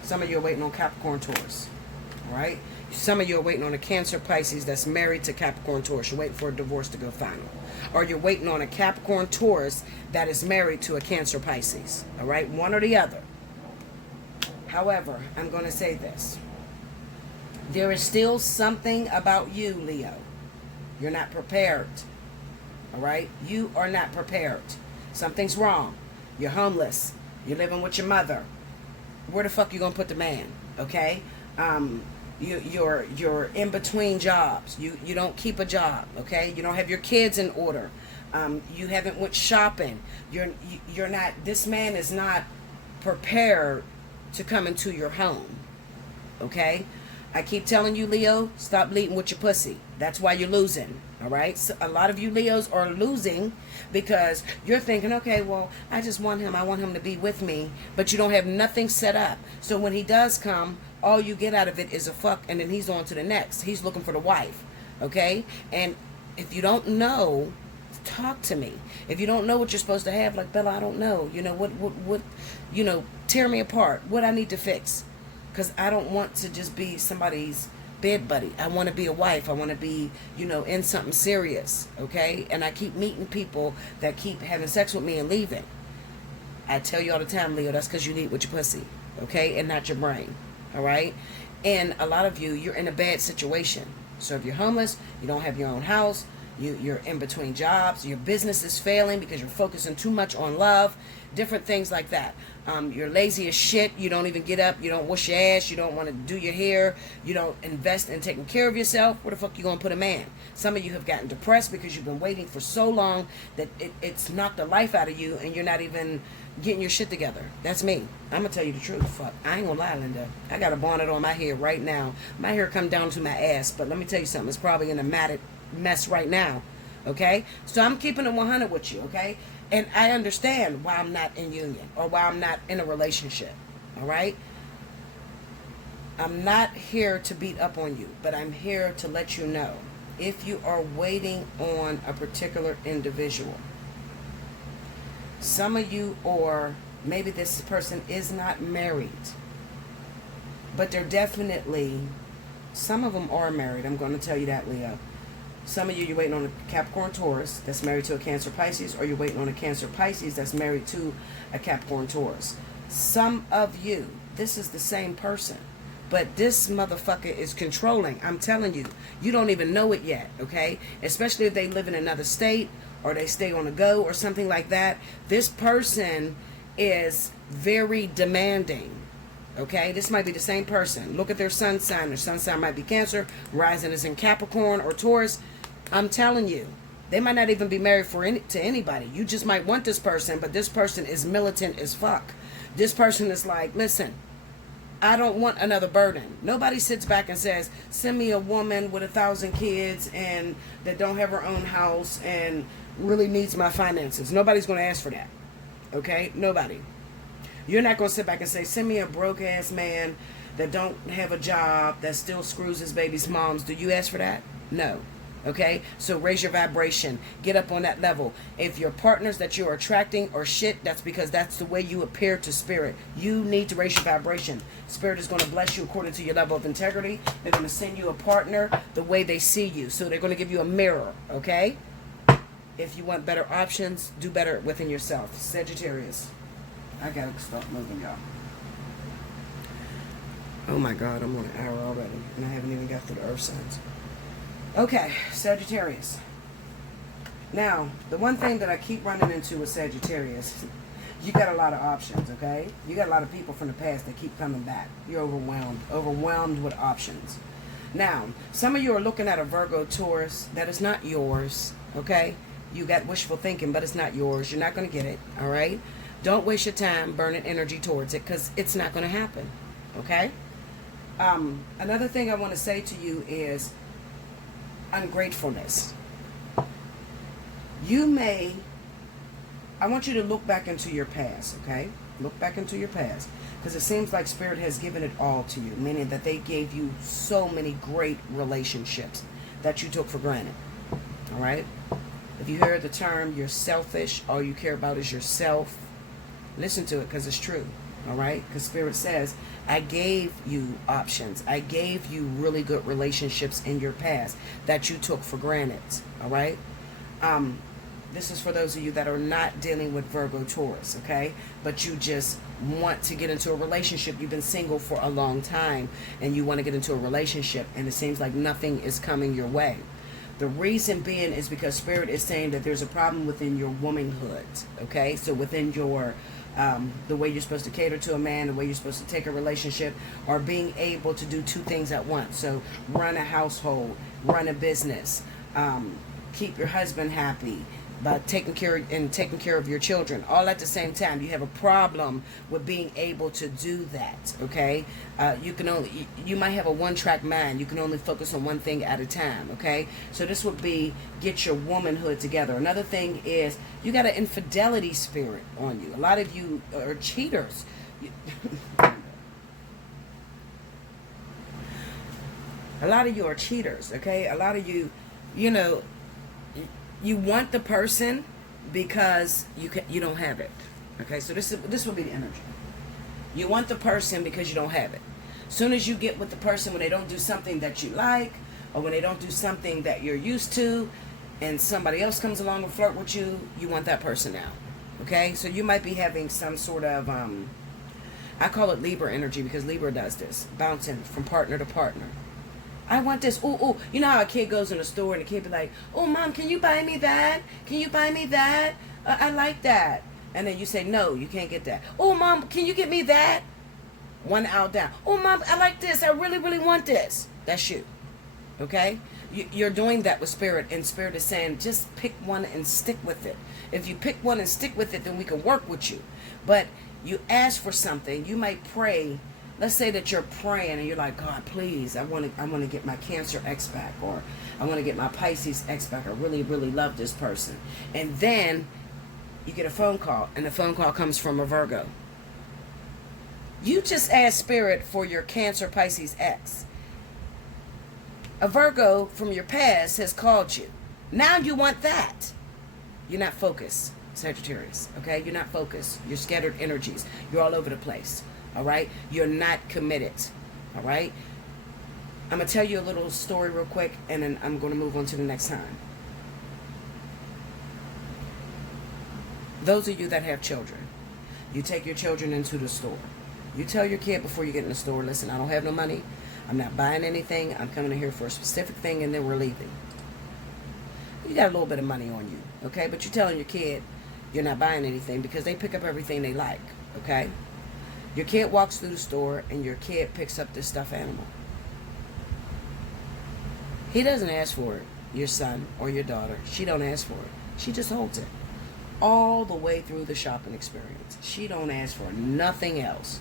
Some of you are waiting on Capricorn, Taurus. All right. Some of you are waiting on a Cancer, Pisces that's married to Capricorn, Taurus. You're waiting for a divorce to go final. Or you're waiting on a Capricorn, Taurus that is married to a Cancer, Pisces. All right. One or the other. However, I'm going to say this. There is still something about you, Leo. You're not prepared. All right? You are not prepared. Something's wrong. You're homeless. You're living with your mother. Where the fuck you going to put the man? Okay? You're in between jobs. You don't keep a job. Okay? You don't have your kids in order. You haven't went shopping. You're not, this man is not prepared to come into your home. Okay? I keep telling you, Leo, stop leading with your pussy. That's why you're losing. All right? So a lot of you Leos are losing because you're thinking, okay, well, I just want him. I want him to be with me. But you don't have nothing set up. So when he does come, all you get out of it is a fuck, and then he's on to the next. He's looking for the wife. Okay? And if you don't know, talk to me. If you don't know what you're supposed to have, like, Bella, I don't know. You know, what tear me apart. What I need to fix. Because I don't want to just be somebody's bed buddy. I want to be a wife. I want to be, in something serious. Okay? And I keep meeting people that keep having sex with me and leaving. I tell you all the time, Leo, that's because you lead with your pussy. Okay? And not your brain. All right? And a lot of you, you're in a bad situation. So if you're homeless, you don't have your own house, you're in between jobs, your business is failing because you're focusing too much on love, different things like that. You're lazy as shit. You don't even get up. You don't wash your ass. You don't want to do your hair. You don't invest in taking care of yourself. Where the fuck you going to put a man? Some of you have gotten depressed because you've been waiting for so long that it's knocked the life out of you and you're not even getting your shit together. That's me. I'm going to tell you the truth. Fuck. I ain't going to lie, Linda. I got a bonnet on my head right now. My hair come down to my ass. But let me tell you something. It's probably in a matted mess right now. Okay? So I'm keeping it 100 with you. Okay? And I understand why I'm not in union or why I'm not in a relationship. All right? I'm not here to beat up on you, but I'm here to let you know if you are waiting on a particular individual. Some of you, or maybe this person is not married, but they're definitely, some of them are married. I'm going to tell you that, Leo. Some of you, you're waiting on a Capricorn Taurus that's married to a Cancer Pisces, or you're waiting on a Cancer Pisces that's married to a Capricorn Taurus. Some of you, this is the same person, but this motherfucker is controlling. I'm telling you, you don't even know it yet, okay? Especially if they live in another state or they stay on the go or something like that. This person is very demanding. Okay, this might be the same person. Look at their sun sign. Their sun sign might be Cancer. Rising is in Capricorn or Taurus. I'm telling you, they might not even be married to anybody. You just might want this person, but this person is militant as fuck. This person is like, listen, I don't want another burden. Nobody sits back and says, send me a woman with 1,000 kids and that don't have her own house and really needs my finances. Nobody's going to ask for that. Okay? Nobody. You're not going to sit back and say, send me a broke-ass man that don't have a job, that still screws his baby's moms. Do you ask for that? No. Okay? So raise your vibration. Get up on that level. If your partners that you're attracting are shit, that's because that's the way you appear to spirit. You need to raise your vibration. Spirit is going to bless you according to your level of integrity. They're going to send you a partner the way they see you. So they're going to give you a mirror. Okay? If you want better options, do better within yourself. Sagittarius. I gotta stop moving, y'all. Oh my God, I'm on an hour already, and I haven't even got through the earth signs. Okay, Sagittarius. Now, the one thing that I keep running into with Sagittarius, you got a lot of options, okay? You got a lot of people from the past that keep coming back. You're overwhelmed with options. Now, some of you are looking at a Virgo Taurus that is not yours, okay? You got wishful thinking, but it's not yours. You're not going to get it, all right? Don't waste your time burning energy towards it because it's not going to happen. Okay? Another thing I want to say to you is ungratefulness. I want you to look back into your past, okay? Look back into your past. Because it seems like Spirit has given it all to you, meaning that they gave you so many great relationships that you took for granted. All right? If you hear the term, you're selfish, all you care about is yourself, listen to it because it's true. All right, because Spirit says, I gave you options. I gave you really good relationships in your past that you took for granted. All right. This is for those of you that are not dealing with Virgo, Taurus, okay? But you just want to get into a relationship. You've been single for a long time and you want to get into a relationship, and it seems like nothing is coming your way. The reason being is because Spirit is saying that there's a problem within your womanhood, okay? So within your, the way you're supposed to cater to a man, the way you're supposed to take a relationship, or being able to do two things at once. So run a household, run a business, keep your husband happy, by taking care of your children all at the same time. You have a problem with being able to do that, okay? You might have a one-track mind. You can only focus on one thing at a time, okay? So this would be get your womanhood together. Another thing is you got an infidelity spirit on you. A lot of you are cheaters. A lot of you are cheaters, okay? A lot of you, you want the person because you don't have it. Okay, so this will be the energy. You want the person because you don't have it. Soon as you get with the person, when they don't do something that you like, or when they don't do something that you're used to, and somebody else comes along and flirt with you, you want that person now. Okay, so you might be having some sort of I call it Libra energy, because Libra does this, bouncing from partner to partner. I want this. Ooh. You know how a kid goes in a store and the kid be like, oh, Mom, can you buy me that? Can you buy me that? I like that. And then you say, no, you can't get that. Oh, Mom, can you get me that? One out down. Oh, Mom, I like this. I really, really want this. That's you. Okay? You're doing that with Spirit, and Spirit is saying, just pick one and stick with it. If you pick one and stick with it, then we can work with you. But you ask for something. You might pray. Let's say that you're praying and you're like, God, please, I want to get my Cancer ex back, or I want to get my Pisces ex back. I really, really love this person. And then you get a phone call, and the phone call comes from a Virgo. You just asked Spirit for your Cancer Pisces ex. A Virgo from your past has called you. Now you want that. You're not focused, Sagittarius, okay? You're not focused. You're scattered energies. You're all over the place. All right? You're not committed. All right? I'm going to tell you a little story real quick, and then I'm going to move on to the next time. Those of you that have children, you take your children into the store. You tell your kid before you get in the store, listen, I don't have no money. I'm not buying anything. I'm coming in here for a specific thing, and then we're leaving. You got a little bit of money on you, okay? But you're telling your kid you're not buying anything because they pick up everything they like, okay? Your kid walks through the store and your kid picks up this stuffed animal. He doesn't ask for it, your son or your daughter. She don't ask for it. She just holds it all the way through the shopping experience. She don't ask for nothing else.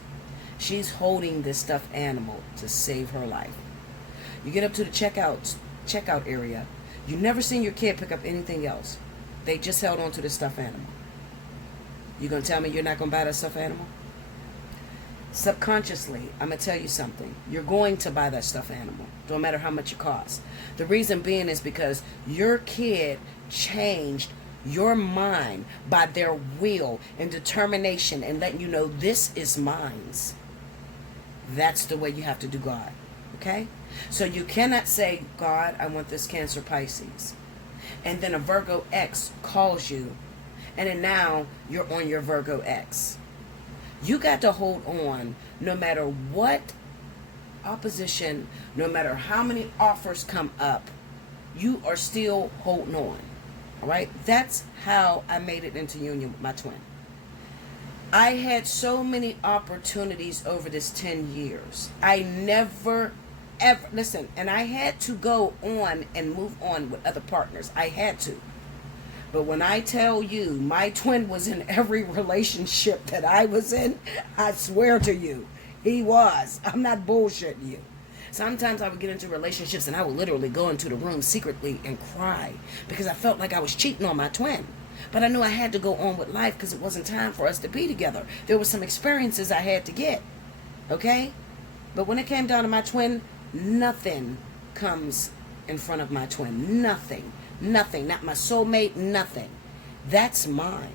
She's holding this stuffed animal to save her life. You get up to the checkout area. You never seen your kid pick up anything else. They just held on to the stuffed animal. You gonna tell me you're not gonna buy that stuffed animal? Subconsciously, I'm going to tell you something. You're going to buy that stuffed animal. Don't matter how much it costs. The reason being is because your kid changed your mind by their will and determination and letting you know this is mine's. That's the way you have to do God. Okay? So you cannot say, God, I want this Cancer Pisces. And then a Virgo X calls you, and then now you're on your Virgo X. You got to hold on no matter what opposition, no matter how many offers come up, you are still holding on. All right? That's how I made it into union with my twin. I had so many opportunities over this 10 years. I never, ever, listen, and I had to go on and move on with other partners. I had to. But when I tell you, my twin was in every relationship that I was in, I swear to you, he was. I'm not bullshitting you. Sometimes I would get into relationships and I would literally go into the room secretly and cry because I felt like I was cheating on my twin. But I knew I had to go on with life because it wasn't time for us to be together. There were some experiences I had to get. Okay? But when it came down to my twin, nothing comes in front of my twin. Nothing. Nothing. Not my soulmate. Nothing. That's mine.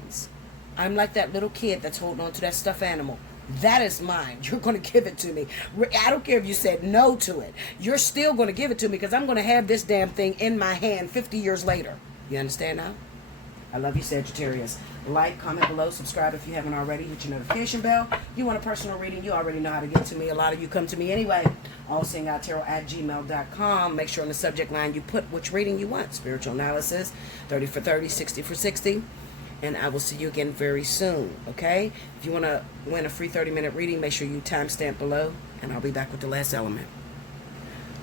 I'm like that little kid that's holding on to that stuffed animal. That is mine. You're going to give it to me. I don't care if you said no to it. You're still going to give it to me because I'm going to have this damn thing in my hand 50 years later. You understand now? I love you, Sagittarius. Like, comment below, subscribe if you haven't already. Hit your notification bell. You want a personal reading, you already know how to get to me. A lot of you come to me anyway. Allseeingeyetarot@gmail.com. Make sure on the subject line you put which reading you want. Spiritual analysis, 30 for 30, 60 for 60. And I will see you again very soon, okay? If you want to win a free 30-minute reading, make sure you timestamp below. And I'll be back with the last element.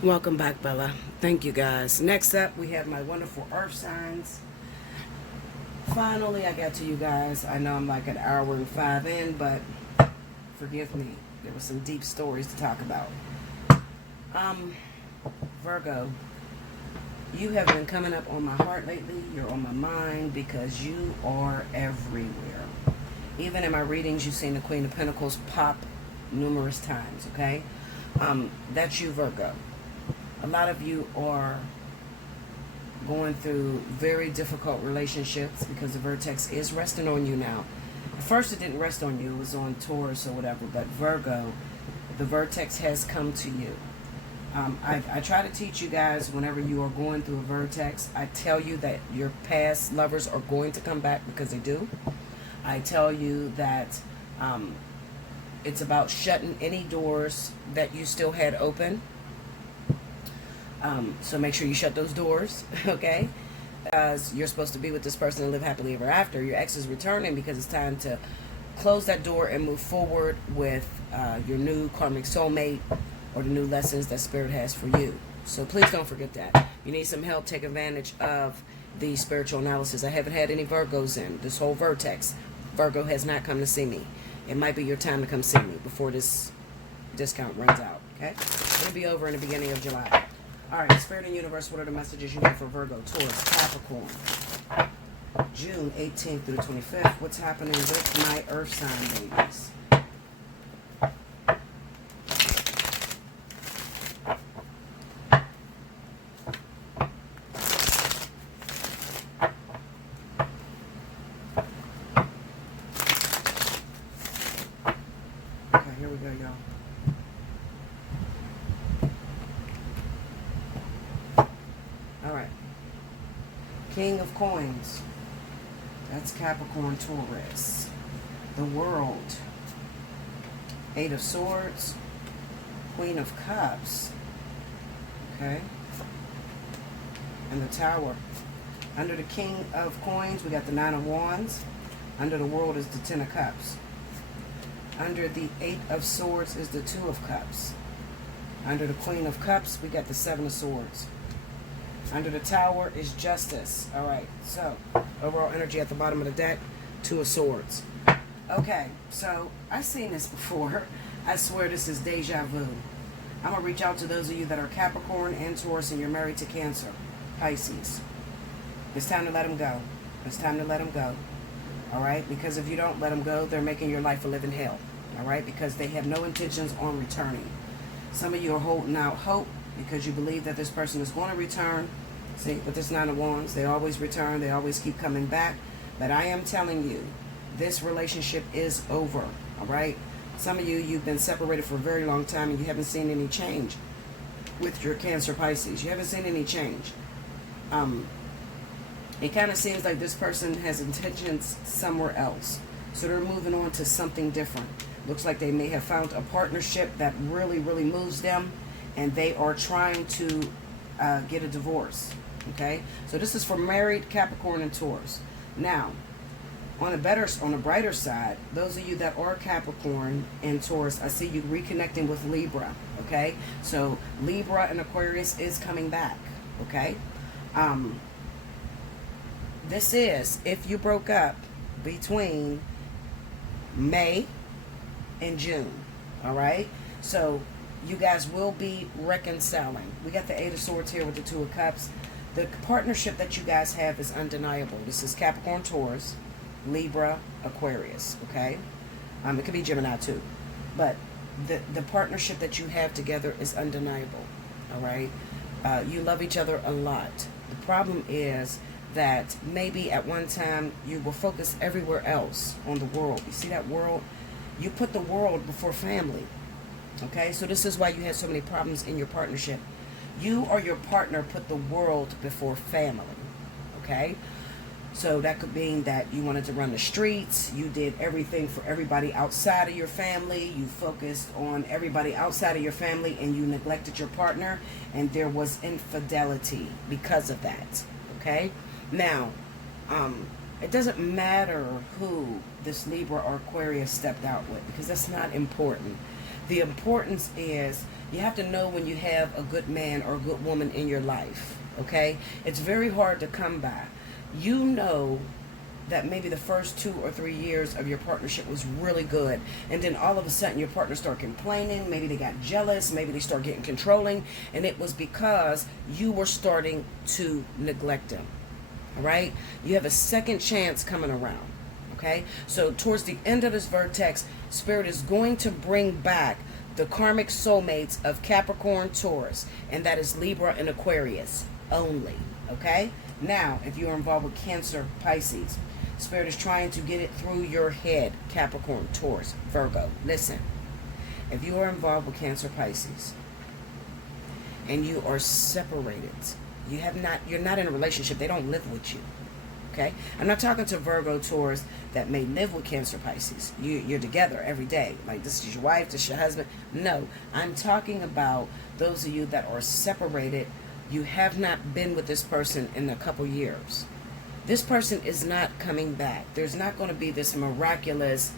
Welcome back, Bella. Thank you, guys. Next up, we have my wonderful earth signs. Finally, I got to you guys. I know I'm like an hour and 5 in, but forgive me. There were some deep stories to talk about. Virgo, you have been coming up on my heart lately. You're on my mind because you are everywhere. Even in my readings, you've seen the Queen of Pentacles pop numerous times, okay? That's you, Virgo. A lot of you are going through very difficult relationships because the vertex is resting on you now. At first it didn't rest on you, it was on Taurus or whatever, but Virgo, the vertex has come to you. I try to teach you guys whenever you are going through a vertex, I tell you that your past lovers are going to come back because they do. I tell you that it's about shutting any doors that you still had open. So make sure you shut those doors, okay? You're supposed to be with this person and live happily ever after. Your ex is returning because it's time to close that door and move forward with your new karmic soulmate or the new lessons that Spirit has for you. So please don't forget that. You need some help, take advantage of the spiritual analysis. I haven't had any Virgos in this whole vertex. Virgo has not come to see me. It might be your time to come see me before this discount runs out, okay? It'll be over in the beginning of July. All right, Spirit and Universe, what are the messages you need for Virgo, Taurus, Capricorn? June 18th through the 25th. What's happening with my Earth sign babies? Okay, here we go, y'all. King of Coins. That's Capricorn, Taurus. The World. 8 of Swords. Queen of Cups. Okay. And the Tower. Under the King of Coins, we got the 9 of Wands. Under the World is the 10 of Cups. Under the 8 of Swords is the 2 of Cups. Under the Queen of Cups, we got the 7 of Swords. Under the Tower is Justice. All right, so overall energy at the bottom of the deck, 2 of Swords. Okay, so I've seen this before. I swear this is deja vu. I'm going to reach out to those of you that are Capricorn and Taurus and you're married to Cancer, Pisces. It's time to let them go. It's time to let them go. All right, because if you don't let them go, they're making your life a living hell. All right, because they have no intentions on returning. Some of you are holding out hope because you believe that this person is going to return. See, with this 9 of Wands, they always return. They always keep coming back. But I am telling you, this relationship is over, all right? Some of you, you've been separated for a very long time and you haven't seen any change with your Cancer, Pisces. You haven't seen any change. It kind of seems like this person has intentions somewhere else. So they're moving on to something different. Looks like they may have found a partnership that really, really moves them. And they are trying to get a divorce, okay? So this is for married Capricorn and Taurus. Now, on a brighter side, those of you that are Capricorn and Taurus, I see you reconnecting with Libra, okay? So Libra and Aquarius is coming back, okay? This is if you broke up between May and June, all right? So you guys will be reconciling. We got the 8 of Swords here with the 2 of Cups. The partnership that you guys have is undeniable. This is Capricorn, Taurus, Libra, Aquarius, okay? It could be Gemini too. But the partnership that you have together is undeniable, all right? You love each other a lot. The problem is that maybe at one time you were focused everywhere else on the world. You see that world? You put the world before family. Okay, so this is why you have so many problems in your partnership. You or your partner put the world before family. Okay, so that could mean that you wanted to run the streets. You did everything for everybody outside of your family. You focused on everybody outside of your family, and you neglected your partner, and there was infidelity because of that. Okay, now it doesn't matter who this Libra or Aquarius stepped out with, because that's not important. The importance is you have to know when you have a good man or a good woman in your life. Okay, it's very hard to come by. You know that maybe the first 2 or 3 years of your partnership was really good, and then all of a sudden your partner started complaining. Maybe they got jealous, maybe they started getting controlling, and it was because you were starting to neglect them. All right, you have a second chance coming around. Okay, so towards the end of this vertex, Spirit is going to bring back the karmic soulmates of Capricorn, Taurus, and that is Libra and Aquarius only. Okay, now if you are involved with Cancer, Pisces, Spirit is trying to get it through your head. Capricorn, Taurus, Virgo, listen. If you are involved with Cancer, Pisces, and you are separated, you're not in a relationship, they don't live with you. Okay, I'm not talking to Virgo, Taurus that may live with Cancer, Pisces. You're together every day. Like, this is your wife, this is your husband. No, I'm talking about those of you that are separated. You have not been with this person in a couple years. This person is not coming back. There's not going to be this miraculous,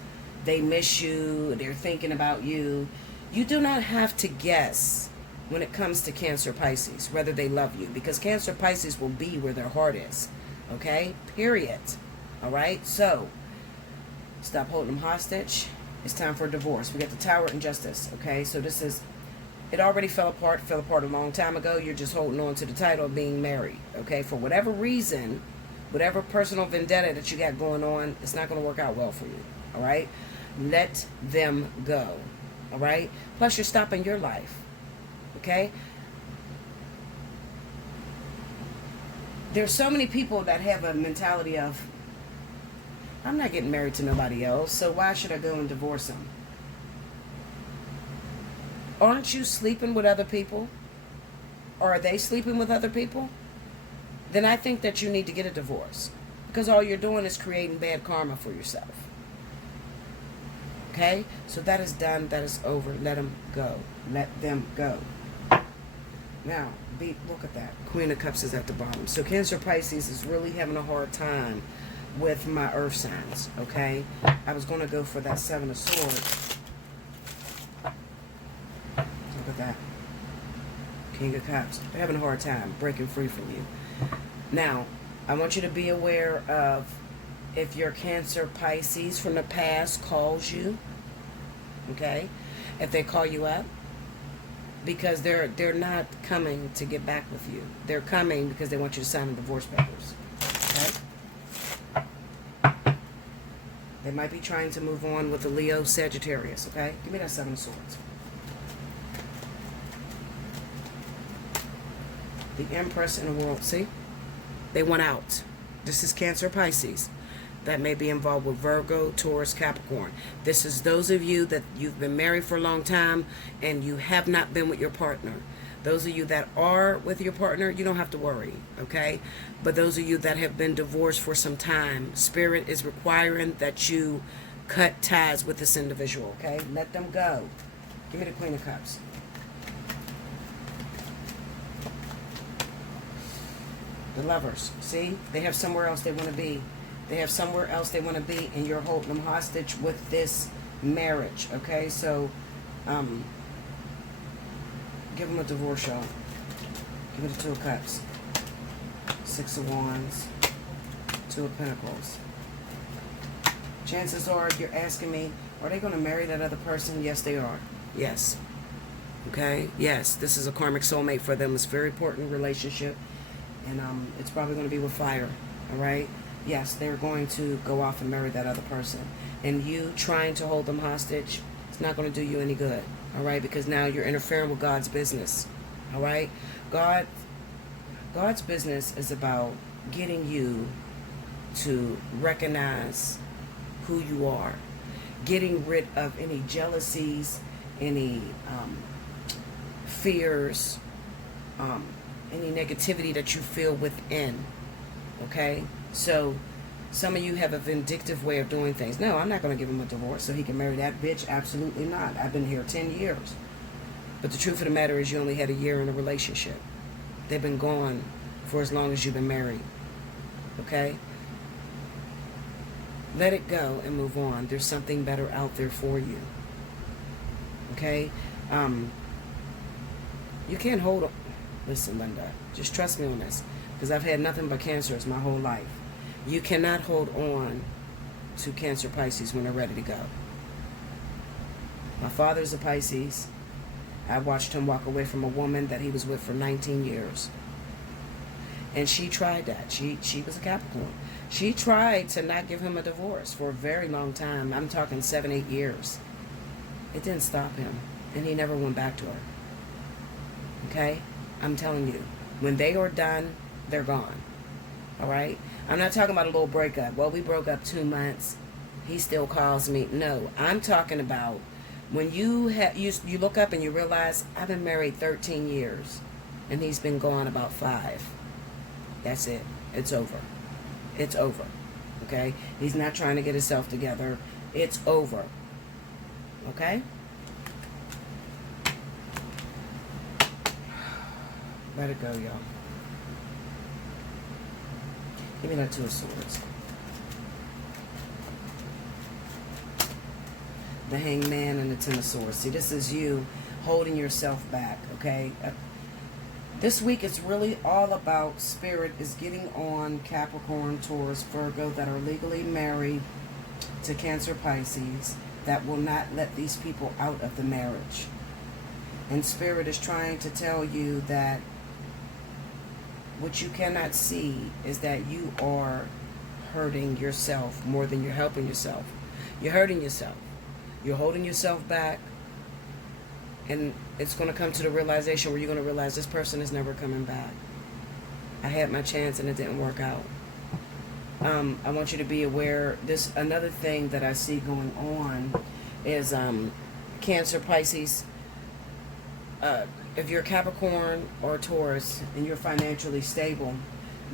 they miss you, they're thinking about you. You do not have to guess when it comes to Cancer, Pisces, whether they love you, because Cancer, Pisces will be where their heart is. Okay, period. All right, so stop holding them hostage. It's time for a divorce. We got the Tower and Justice. Okay, so this is, it already fell apart a long time ago. You're just holding on to the title of being married. Okay, for whatever reason, whatever personal vendetta that you got going on, it's not going to work out well for you. All right, let them go. All right, plus you're stopping your life. Okay, there's so many people that have a mentality of, I'm not getting married to nobody else, so why should I go and divorce them? Aren't you sleeping with other people? Or are they sleeping with other people? Then I think that you need to get a divorce, because all you're doing is creating bad karma for yourself. Okay? So that is done. That is over. Let them go. Let them go. Now, look at that. Queen of Cups is at the bottom. So Cancer, Pisces is really having a hard time with my earth signs, okay? I was going to go for that Seven of Swords. Look at that. King of Cups. They're having a hard time breaking free from you. Now, I want you to be aware of, if your Cancer, Pisces from the past calls you, okay? If they call you up, because they're not coming to get back with you. They're coming because they want you to sign the divorce papers. Okay? They might be trying to move on with the Leo, Sagittarius. Okay? Give me that Seven of Swords. The Empress in the World. See? They want out. This is Cancer, Pisces. That may be involved with Virgo, Taurus, Capricorn. This is those of you that you've been married for a long time and you have not been with your partner. Those of you that are with your partner, you don't have to worry, okay? But those of you that have been divorced for some time, Spirit is requiring that you cut ties with this individual, okay? Let them go. Give me the Queen of Cups. The Lovers, see? They have somewhere else they want to be. They have somewhere else they want to be, and you're holding them hostage with this marriage, okay? So, give them a divorce, y'all. Give me the Two of Cups. Six of Wands. Two of Pentacles. Chances are, you're asking me, are they going to marry that other person? Yes, they are. Yes. Okay? Yes, this is a karmic soulmate for them. It's a very important relationship, and it's probably going to be with fire, all right? Yes, they're going to go off and marry that other person. And you trying to hold them hostage, it's not going to do you any good. All right? Because now you're interfering with God's business. All right? God's business is about getting you to recognize who you are. getting rid of any jealousies, any fears, any negativity that you feel within. Okay? So some of you have a vindictive way of doing things. No, I'm not going to give him a divorce so he can marry that bitch. Absolutely not. I've been here 10 years. But the truth of the matter is you only had a year in a relationship. They've been gone for as long as you've been married. Okay? Let it go and move on. There's something better out there for you. Okay? You can't hold on. Listen, Linda, just trust me on this, because I've had nothing but cancers my whole life. You cannot hold on to Cancer Pisces when they're ready to go. My father's a Pisces. I watched him walk away from a woman that he was with for 19 years. And she tried that. She was a Capricorn. She tried to not give him a divorce for a very long time. I'm talking 7-8 years. It didn't stop him. And he never went back to her. Okay? I'm telling you. When they are done, they're gone. Alright? I'm not talking about a little breakup. Well, we broke up 2 months. He still calls me. No. I'm talking about when you look up and you realize, I've been married 13 years. And he's been gone about 5. That's it. It's over. It's over. Okay? He's not trying to get himself together. It's over. Okay? Let it go, y'all. Give me that 2 of Swords. The Hanged Man and the 10 of Swords. See, this is you holding yourself back, okay? This week it's really all about Spirit is getting on Capricorn, Taurus, Virgo that are legally married to Cancer, Pisces that will not let these people out of the marriage. And Spirit is trying to tell you that what you cannot see is that you are hurting yourself more than you're helping yourself. You're hurting yourself. You're holding yourself back. And it's going to come to the realization where you're going to realize this person is never coming back. I had my chance and it didn't work out. I want you to be aware. Another thing that I see going on is Cancer, Pisces. If you're Capricorn or Taurus and you're financially stable,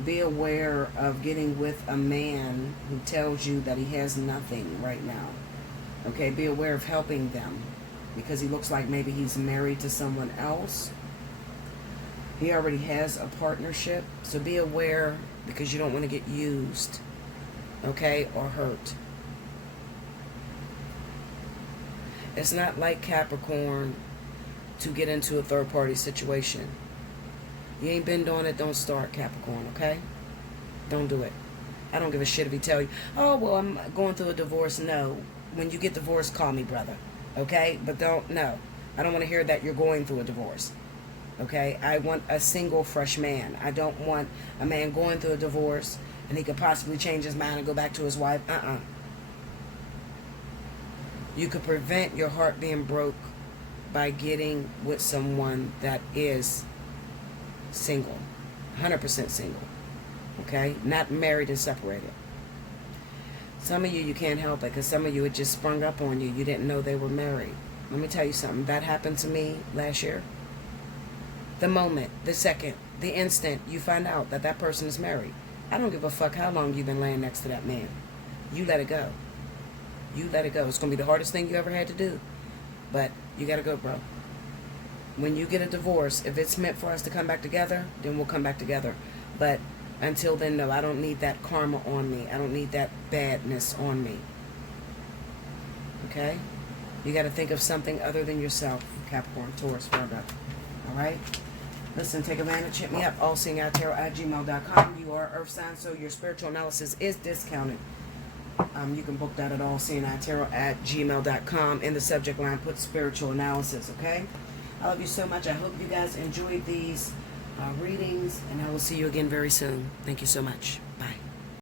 be aware of getting with a man who tells you that he has nothing right now. Okay, be aware of helping them because he looks like maybe he's married to someone else. He already has a partnership, so be aware because you don't want to get used, okay, or hurt. It's not like Capricorn to get into a third-party situation. You ain't been doing it, don't start, Capricorn, okay? Don't do it. I don't give a shit if he tell you, oh, well, I'm going through a divorce. No. When you get divorced, call me, brother, okay? But no. I don't want to hear that you're going through a divorce, okay? I want a single, fresh man. I don't want a man going through a divorce and he could possibly change his mind and go back to his wife. You could prevent your heart being broke by getting with someone that is single, 100% single, okay? Not married and separated. Some of you can't help it because some of you, it just sprung up on you. You didn't know they were married. Let me tell you something. That happened to me last year. The moment, the second, the instant you find out that that person is married, I don't give a fuck how long you've been laying next to that man. You let it go. You let it go. It's going to be the hardest thing you ever had to do. But you got to go, bro. When you get a divorce, if it's meant for us to come back together, then we'll come back together. But until then, no, I don't need that karma on me. I don't need that badness on me. Okay? You got to think of something other than yourself, Capricorn, Taurus, Virgo. All right? Listen, take advantage. Hit me up, allseeingeyetarot@gmail.com. You are Earth sign, so your spiritual analysis is discounted. You can book that at allseeingeyetarot@gmail.com. In the subject line, put spiritual analysis, okay? I love you so much. I hope you guys enjoyed these readings, and I will see you again very soon. Thank you so much.